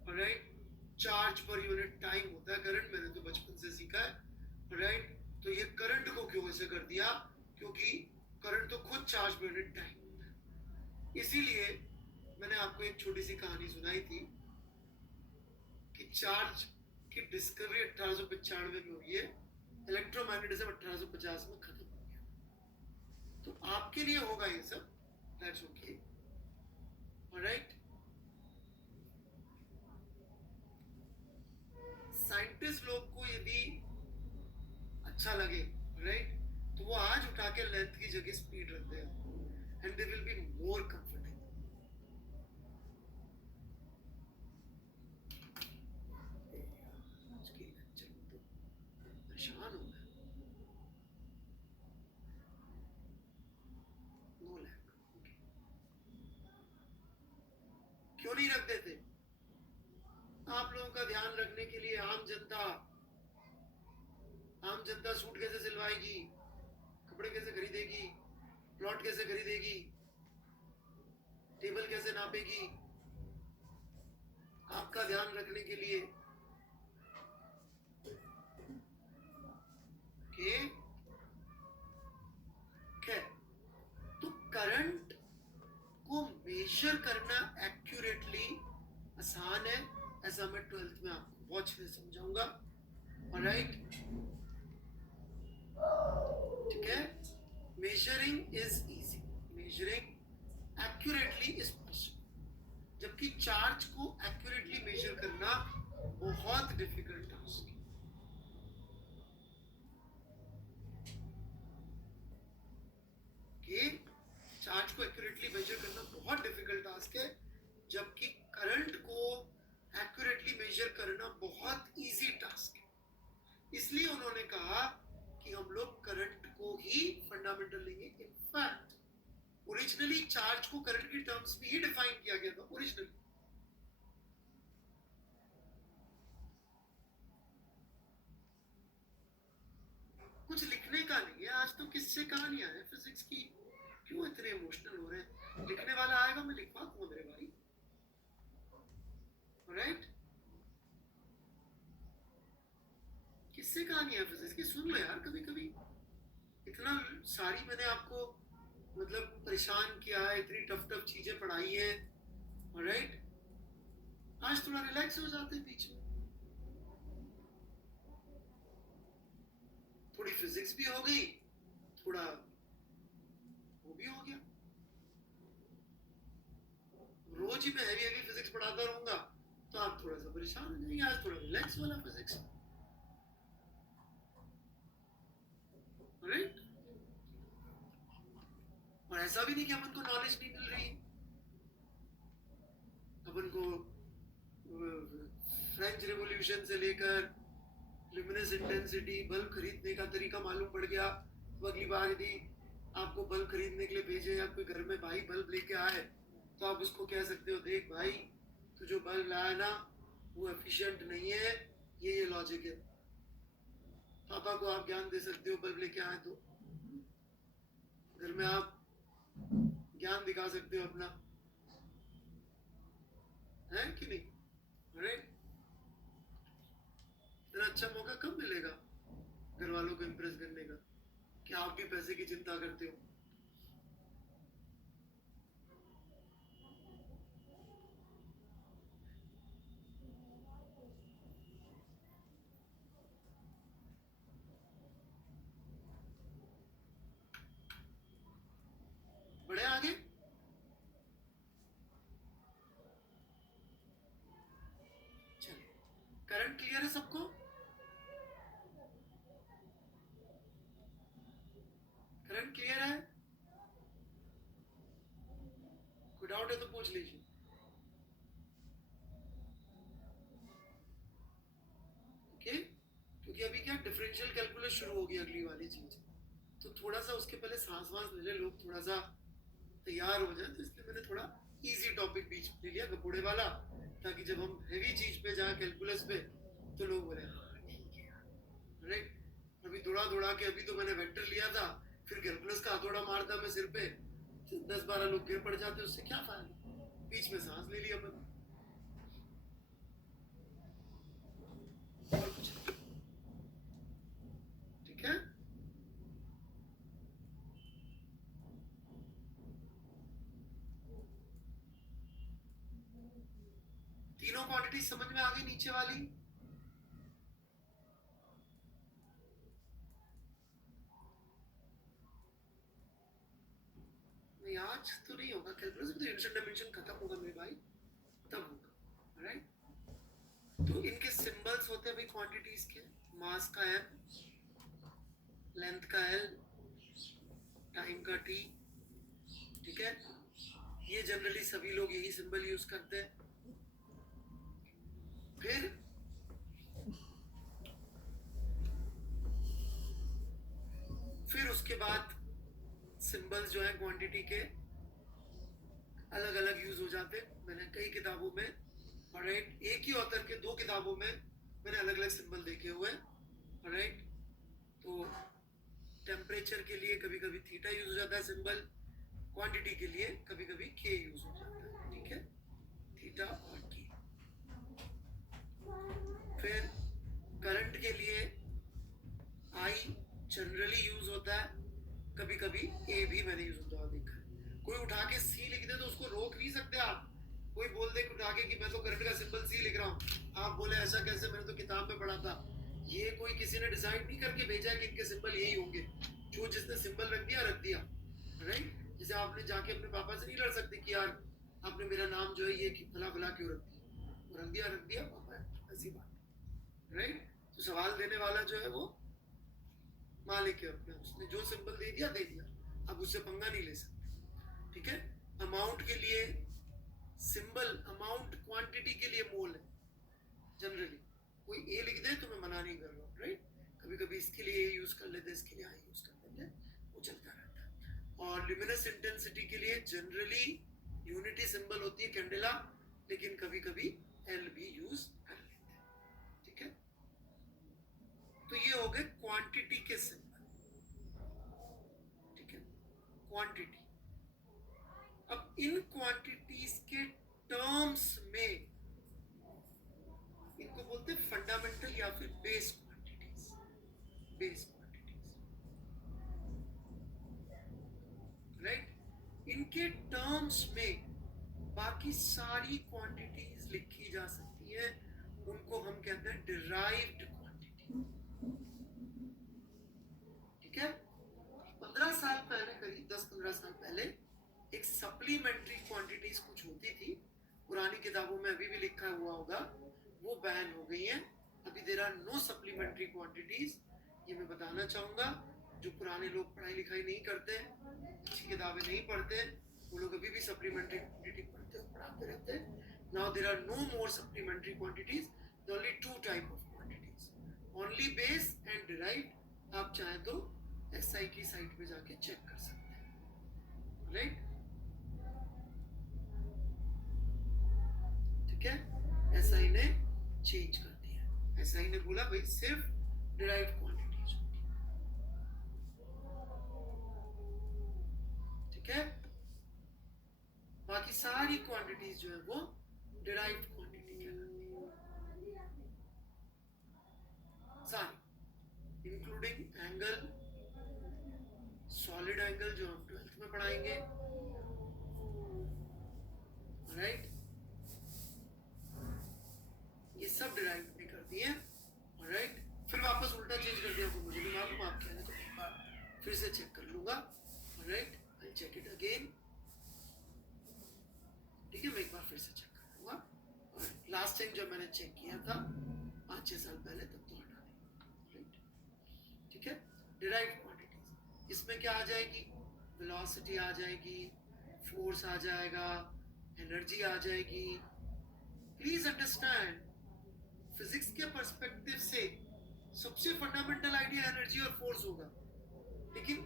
right? Charge per unit time होता है करंट, मैंने तो बचपन से सीखा है, राइट? तो ये करंट को क्यों ऐसे कर दिया? क्योंकि करंट तो खुद चार्ज पर यूनिट टाइम होता है। इसीलिए मैंने आपको एक छोटी सी कहानी सुनाई थी कि चार्ज की डिस्कवरी 1895 में हुई है, इलेक्ट्रोमैग्नेटिज्म 1850 में खत्म हो गया। तो आपके लिए होगा ये सब, दैट्स ओके, ऑलराइट? साइंटिस्ट लोग को यदि अच्छा लगे, राइट, तो वो आज उठा के लेंथ की जगह स्पीड रख देगा and they will be more comfortable. परेशान हो गया। No lag, okay. क्यों नहीं रख देते? आप लोगों का ध्यान रखने के लिए आम जनता सूट कैसे सिलवाएगी, कपड़े कैसे खरीदेगी, प्लॉट कैसे खरीदेगी, टेबल कैसे नापेगी, आपका ध्यान रखने के लिए, ओके? तो करंट को मेजर करना एक्यूरेटली आसान है, ऐसा मैं 12th में आपको वॉच में समझाऊंगा, ऑलराइट? ठीक है? Measuring is easy, measuring accurately is possible, जबकि चार्ज को एक्यूरेटली मेजर करना बहुत डिफिकल्ट टास्क है। चार्ज को एक्यूरेटली मेजर करना बहुत डिफिकल्ट टास्क है, जबकि करंट को एक्यूरेटली मेजर करना बहुत इजी टास्क है। इसलिए उन्होंने कहा कि हम लोग करंट को ही फंडामेंटल लेंगे। इनफैक्ट ओरिजिनली चार्ज को करंट की टर्म्स में ही डिफाइन किया गया था ओरिजिनली, नहीं है, आज तो किससे कहानियां है फिजिक्स की, क्यों इतने इमोशनल हो रहे हैं? लिखने वाला आएगा, मैं लिखवा दूंगा मेरे भाई, राइट? किससे कहानियां है फिजिक्स की? सुन लो यार कभी कभी। इतना सारी मैंने आपको मतलब परेशान किया है, इतनी टफ टफ चीजें पढ़ाई है, राइट? आज थोड़ा रिलैक्स हो जाते हैं बीच में, थोड़ी फिजिक्स भी हो गई, थोड़ा वो भी हो गया। रोज ही मैं हैवी हैवी फिजिक्स पढ़ाता रहूंगा तो आप थोड़ा सा परेशान हो जाएंगे। आज थोड़ा रिलैक्स वाला फिजिक्स, राइट? और ऐसा भी नहीं कि अपन को नॉलेज नहीं मिल रही, अपन को फ्रेंच रेवोल्यूशन से लेकर ल्यूमिनस इंटेंसिटी, बल्ब खरीदने का तरीका मालूम पड़ गया, तो अगली बार यदि आपको बल्ब खरीदने के लिए भेजे या कोई घर में भाई बल्ब लेके आए तो आप उसको कह सकते हो, देख भाई तू जो बल्ब लाया ना वो एफिशिएंट नहीं है, ये लॉजिक है। पापा को आप ज्ञान दे सकते हो, बल्ब लेके आए तो घर में आप ज्ञान दिखा सकते हो अपना, है कि नहीं? राइट? इतना अच्छा मौका कब मिलेगा घर वालों को इम्प्रेस करने का कि आप भी पैसे की चिंता करते हो। बढ़े आगे। चलिए, करंट क्लियर है सबको? करंट क्लियर है? कोई डाउट है तो पूछ लीजिए। ओके, क्योंकि अभी क्या डिफरेंशियल कैलकुलस शुरू होगी अगली वाली चीज, तो थोड़ा सा उसके पहले सांस वांस ले ले लोग, थोड़ा सा तैयार हो जाए, तो इसलिए मैंने थोड़ा इजी टॉपिक बीच में ले लिया कपूड़े वाला, ताकि जब हम हैवी चीज पे जाए कैलकुलस पे तो लोग बोले हाँ ठीक है, राइट? अभी दौड़ा दौड़ा के अभी तो मैंने वेक्टर लिया था, फिर कैलकुलस का हथौड़ा मारता मैं सिर पे, 10-12 लोग गिर पड़ जाते, उससे क्या फायदा? बीच में सांस ले लिया मैंने, और कुछ नहीं। ठीक है? तीनों क्वांटिटी समझ में आ गई नीचे वाली? नहीं आज तो नहीं होगा, कैलकुलस में तो यूनिट डायमेंशन खत्म होगा मेरे भाई, तब होगा, राइट? तो इनके सिंबल्स होते हैं भाई क्वांटिटीज के, मास का m, लेंथ का l, टाइम का t, ठीक है? ये जनरली सभी लोग यही सिंबल यूज करते हैं। फिर उसके बाद सिंबल्स जो है क्वांटिटी के अलग अलग यूज हो जाते हैं। मैंने कई किताबों में, राइट, एक ही ऑथर के 2 किताबों में मैंने अलग अलग सिंबल देखे हुए, राइट? तो टेम्परेचर के लिए कभी कभी थीटा यूज हो जाता है सिंबल, क्वांटिटी के लिए कभी कभी के यूज हो जाता है, ठीक है? थीटा और के। फिर करंट के लिए आई जनरली यूज होता है, कभी कभी ए भी मैंने यूज होता हुआ देखा है। कोई उठा के सी लिख दे तो उसको रोक नहीं सकते आप। कोई बोल दे उठा के कि मैं तो करंट का सिंबल सी लिख रहा हूँ, आप बोले ऐसा कैसे, मैंने तो किताब में पढ़ा था। ये कोई किसी ने डिसाइड नहीं करके भेजा है कि इनके सिंबल यही होंगे, जो जिसने सिंबल रख दिया, राइट? जैसे आपने जाके अपने पापा से नहीं लड़ सकते कि यार आपने मेरा नाम जो है ये भला भला क्यों रख दिया पापा, ऐसी बात, राइट? तो सवाल देने वाला जो है वो मालिक है अपना, उसने जो सिंबल दे दिया, अब उससे पंगा नहीं ले सकते, ठीक है? अमाउंट के लिए सिंबल, अमाउंट क्वांटिटी के लिए मोल है जनरली। कोई ए लिख दे तो मैं मना नहीं कर रहा हूँ, राइट? कभी कभी इसके लिए ए यूज कर लेते हैं, इसके लिए आई यूज कर लेते हैं, वो चलता रहता है। और ल्यूमिनस इंटेंसिटी के लिए जनरली यूनिटी सिंबल होती है कैंडेला, लेकिन कभी कभी एल भी यूज कर लेते हैं, ठीक है? तो ये हो गए क्वांटिटी के सिंबल, क्वांटिटी। अब इन क्वांटिटीज के टर्म्स में इनको बोलते हैं फंडामेंटल या फिर base quantities. Base quantities, right? इनके टर्म्स में बाकी सारी क्वांटिटीज लिखी जा सकती है, उनको हम कहते हैं डिराइव्ड क्वांटिटी। ठीक है? 15 साल पहले, करीब 10-15 साल पहले, एक सप्लीमेंट्री क्वांटिटीज कुछ होती थी, पुरानी किताबों में अभी भी लिखा हुआ होगा, वो बैन हो गई है। अभी there are no supplementary quantities. ये मैं बताना चाहूंगा, जो पुराने लोग पढ़ाई लिखाई नहीं करते, अच्छी किताबें नहीं पढ़ते, वो लोग अभी भी सप्लीमेंट्री क्वांटिटी पढ़ाते रहते हैं। Now there are no more supplementary quantities, there only two type of quantities, only base and derived. आप चाहें तो एसआई की साइट पे जाके चेक कर सकते हैं, राइट? ठीक है? एसआई ने चेंज कर दिया। एसआई ने बोला भाई सिर्फ डिराइव्ड क्वांटिटीज होगी। ठीक है? बाकी सारी क्वांटिटीज जो है वो डिराइव्ड क्वांटिटी कहलाती है, सारी, इंक्लूडिंग एंगल, सॉलिड एंगल जो हम 12th में पढ़ाएंगे, राइट? ये सब डिराइव भी कर दिए, राइट? फिर वापस उल्टा चेंज कर दिया, मुझे भी मालूम, आप कह रहे तो एक बार फिर से चेक कर लूंगा, right? I check it again. ठीक है, मैं एक बार फिर से चेक कर लूंगा। और लास्ट टाइम जब मैंने चेक किया था 5-6 साल पहले, तब तो हटा देंगे, राइट? ठीक है? डिराइव क्वांटिटीज, इसमें क्या आ जाएगी? वेलोसिटी आ जाएगी, फोर्स आ जाएगा, एनर्जी आ जाएगी। प्लीज अंडरस्टैंड, फिजिक्स के पर्सपेक्टिव से सबसे फंडामेंटल आइडिया एनर्जी और फोर्स होगा, लेकिन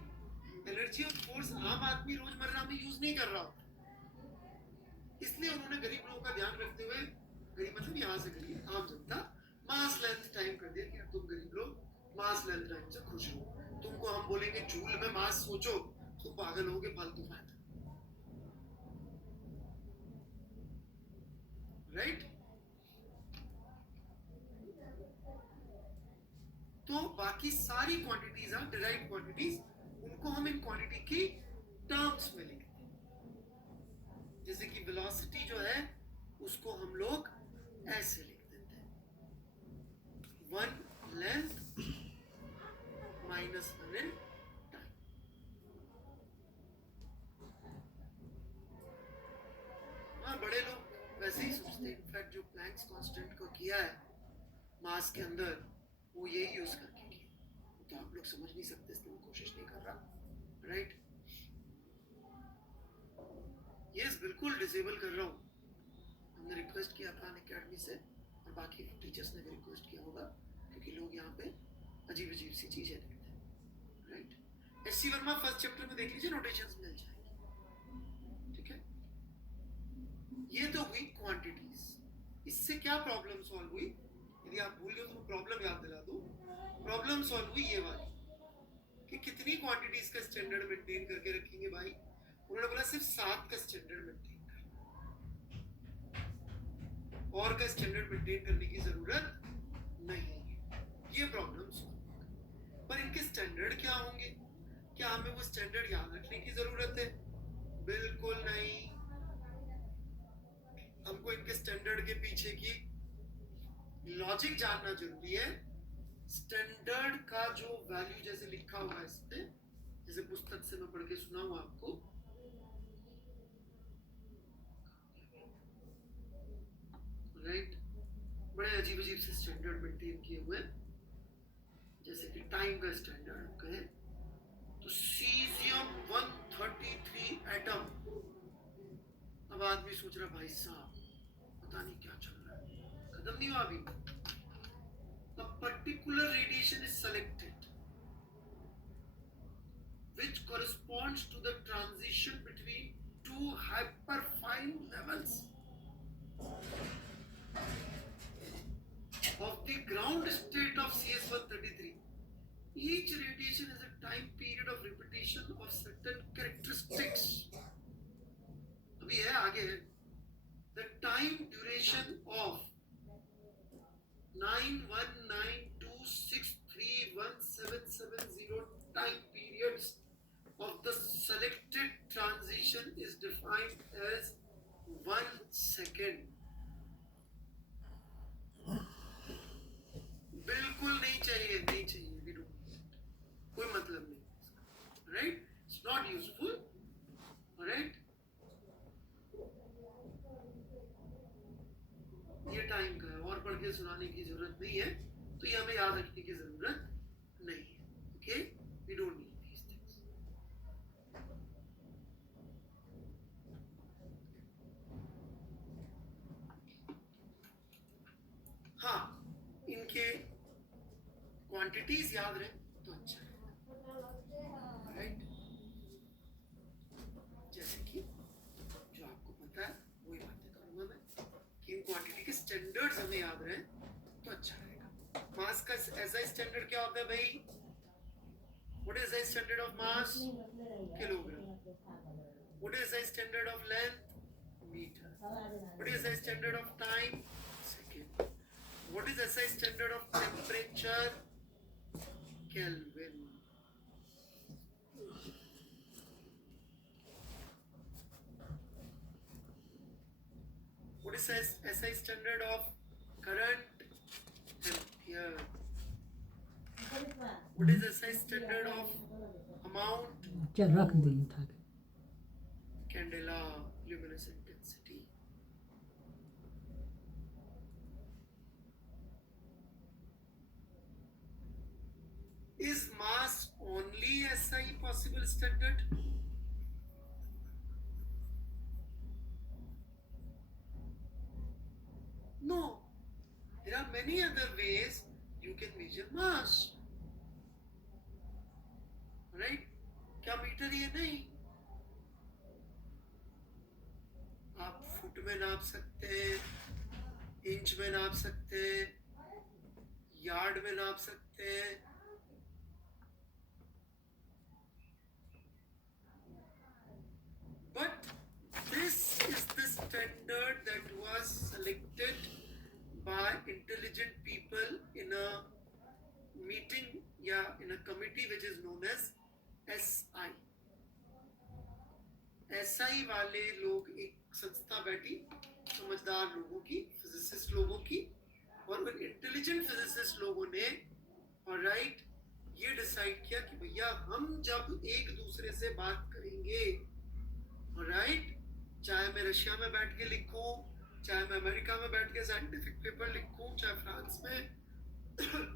एनर्जी और फोर्स आम आदमी रोजमर्रा में यूज नहीं कर रहा होता। इसलिए उन्होंने गरीब लोगों का ध्यान रखते हुए, गरीब मतलब यहाँ से गरीब आम जनता, मास लेंथ टाइम कर दिया कि तुम गरीब लोग मास लेंथ टाइम से खुश हो। तुमको हम बोलेंगे जूल में मास सोचो तो पागल होगे, फालतू फायदा, राइट? तो बाकी सारी क्वांटिटीज आर डिराइव्ड क्वांटिटीज, उनको हम इन क्वांटिटी की टर्म्स में लिखते हैं। जैसे कि वेलोसिटी जो है उसको हम लोग ऐसे लिख देते हैं, 1 लेंथ माइनस 1 इन टाइम। हाँ, बड़े लोग वैसे ही सोचते हैं। इनफैक्ट जो प्लैंक्स कांस्टेंट को किया है मास के अंदर, वो यही यूज करके किया। तो आप लोग समझ नहीं सकते, इसलिए मैं कोशिश नहीं कर रहा, राइट? यस, बिल्कुल डिसेबल कर रहा हूँ। हमने रिक्वेस्ट किया था अनअकैडमी से, और बाकी टीचर्स ने भी रिक्वेस्ट किया होगा, क्योंकि लोग यहाँ पे अजीब अजीब सी चीजें देखते हैं, right? SC Verma first chapter में देख लीजिए, नोटेशंस मिल जाएंगी। ठीक है? ये तो हुई क्वांटिटीज। इससे क्या प्रॉब्लम सॉल्व हुई? यदि आप भूल गए तो मैं प्रॉब्लम याद दिला दूं। प्रॉब्लम सॉल्व हुई ये वाली कि कितनी क्वांटिटीज का स्टैंडर्ड मेंटेन करके रखेंगे भाई। उन्होंने बोला सिर्फ 7 का स्टैंडर्ड मेंटेन करना, और का स्टैंडर्ड मेंटेन करने की जरूरत नहीं है। ये प्रॉब्लम सॉल्व। पर इनके स्टैंडर्ड क्या होंगे? क्या हमें वो स्टैंडर्ड याद रखने की जरूरत है? बिल्कुल नहीं। हमको इनके स्टैंडर्ड के पीछे की लॉजिक जानना जरूरी है। स्टैंडर्ड का जो वैल्यू जैसे लिखा हुआ है इस पे, जैसे पुस्तक से मैं पढ़ के सुनाऊं आपको, राइट? बड़े अजीब अजीब से स्टैंडर्ड मेंटेन किए हुए, जैसे कि टाइम का स्टैंडर्ड कहें तो सीजियम 133 एटम। अब आदमी सोच रहा भाई साहब पता नहीं क्या चल रहा है, खत्म नहीं हुआ अभी। A particular radiation is selected which corresponds to the transition between two hyperfine levels of the ground state of CS133. Each radiation has a time period of repetition of certain characteristics. of the selected transition is defined as 1 second. बिल्कुल नहीं चाहिए, नहीं चाहिए, we don't need it. कोई मतलब नहीं, right? It's not useful, right? ये टाइम का है, और पढ़ के सुनाने की जरूरत नहीं है, तो ये हमें याद रखने की जरूरत नहीं है, okay? We don't need these things. हाँ, इनके क्वांटिटीज याद रहे तो अच्छा है, राइट? जैसे कि जो आपको पता है वही बातें करूंगा मैं कि इन क्वांटिटी के स्टैंडर्ड्स हमें याद रहे तो अच्छा रहेगा। मास का ऐसा स्टैंडर्ड क्या होता है भाई? What is the standard of mass? Kilogram. What is the standard of length? Metre. What is the standard of time? Second. What is the standard of temperature? Kelvin. What is SI standard of current? Ampere. What is SI standard of amount? चल रख दे उठा के। Candela luminous intensity. Is mass only SI possible standard? No. There are many other ways you can measure mass. Right? क्या मीटर ये नहीं? आप फुट में नाप सकते हैं, इंच में नाप सकते हैं, यार्ड में नाप सकते हैं। But this is the standard that was selected by intelligent people in a meeting या in a committee which is known as SI. SI वाले लोग एक संस्था बैठी समझदार लोगों की, फिजिसिस्ट लोगों की, और उन इंटेलिजेंट फिजिसिस्ट लोगों ने ऑलराइट ये डिसाइड किया कि भैया हम जब एक दूसरे से बात करेंगे, राइट, चाहे मैं रशिया में बैठ के लिखूं, चाहे मैं अमेरिका में बैठ के साइंटिफिक पेपर लिखूं, चाहे फ्रांस में,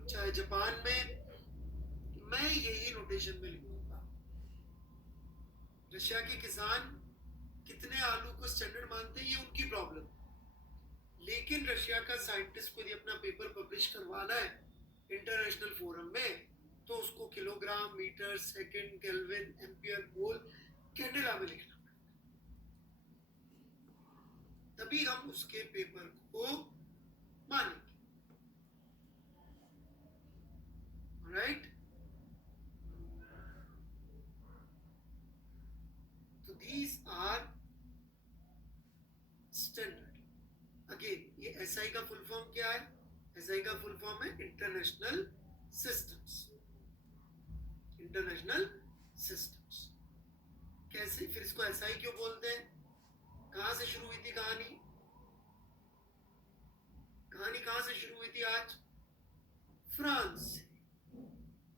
चाहे जापान में, मैं यही नोटेशन में लिखूंगा। रशिया के किसान कितने आलू को स्टैंडर्ड मानते हैं ये उनकी प्रॉब्लम, लेकिन रशिया का साइंटिस्ट को यदि अपना पेपर पब्लिश करवाना है इंटरनेशनल फोरम में, तो उसको kilogram, metre, second, kelvin, ampere, mole, candela में लिखना, तभी हम उसके पेपर को मानेंगे, राइट? तो दीज आर स्टैंडर्ड। अगेन ये एसआई का फुल फॉर्म क्या है? एसआई का फुल फॉर्म है इंटरनेशनल सिस्टम्स। इंटरनेशनल सिस्टम्स कैसे? फिर इसको एसआई क्यों बोलते हैं? कहां से शुरू हुई थी कहानी? कहानी कहां से शुरू हुई थी आज? फ्रांस से।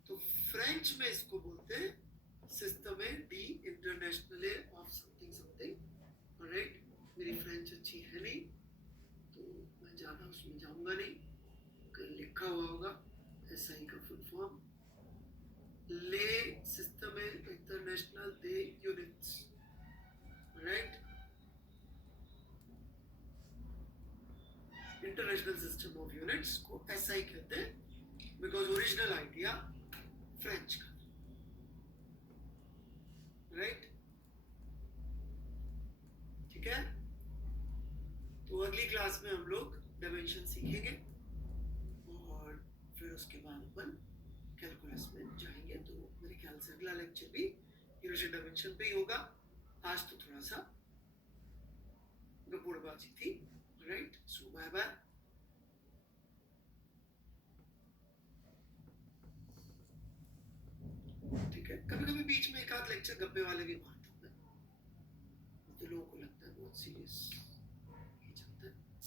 तो फ्रेंच में इसको बोलते हैं system D international of something something, right? मेरी फ्रेंच अच्छी है नहीं तो मैं ज्यादा उसमें जाऊंगा नहीं, कहीं लिखा हुआ होगा एसआई का फुल फॉर्म ले system international they units, right? International system of units को एसआई कहते हैं बिकॉज ओरिजिनल आइडिया फ्रेंच का, राइट? ठीक है, तो अगली क्लास में हम लोग डायमेंशन सीखेंगे और फिर उसके बाद अपन कैलकुलस में जाएंगे। तो मेरे ख्याल से अगला लेक्चर भी यूनिट डायमेंशन पे ही होगा। आज तो थोड़ा सा गपुड़बाजी थी, राइट? सो बाय बाय। ठीक है, कभी कभी बीच में एक आध लेक्चर गप्पे वाले भी मारता हूँ मैं, तो लोगों को लगता है बहुत सीरियस।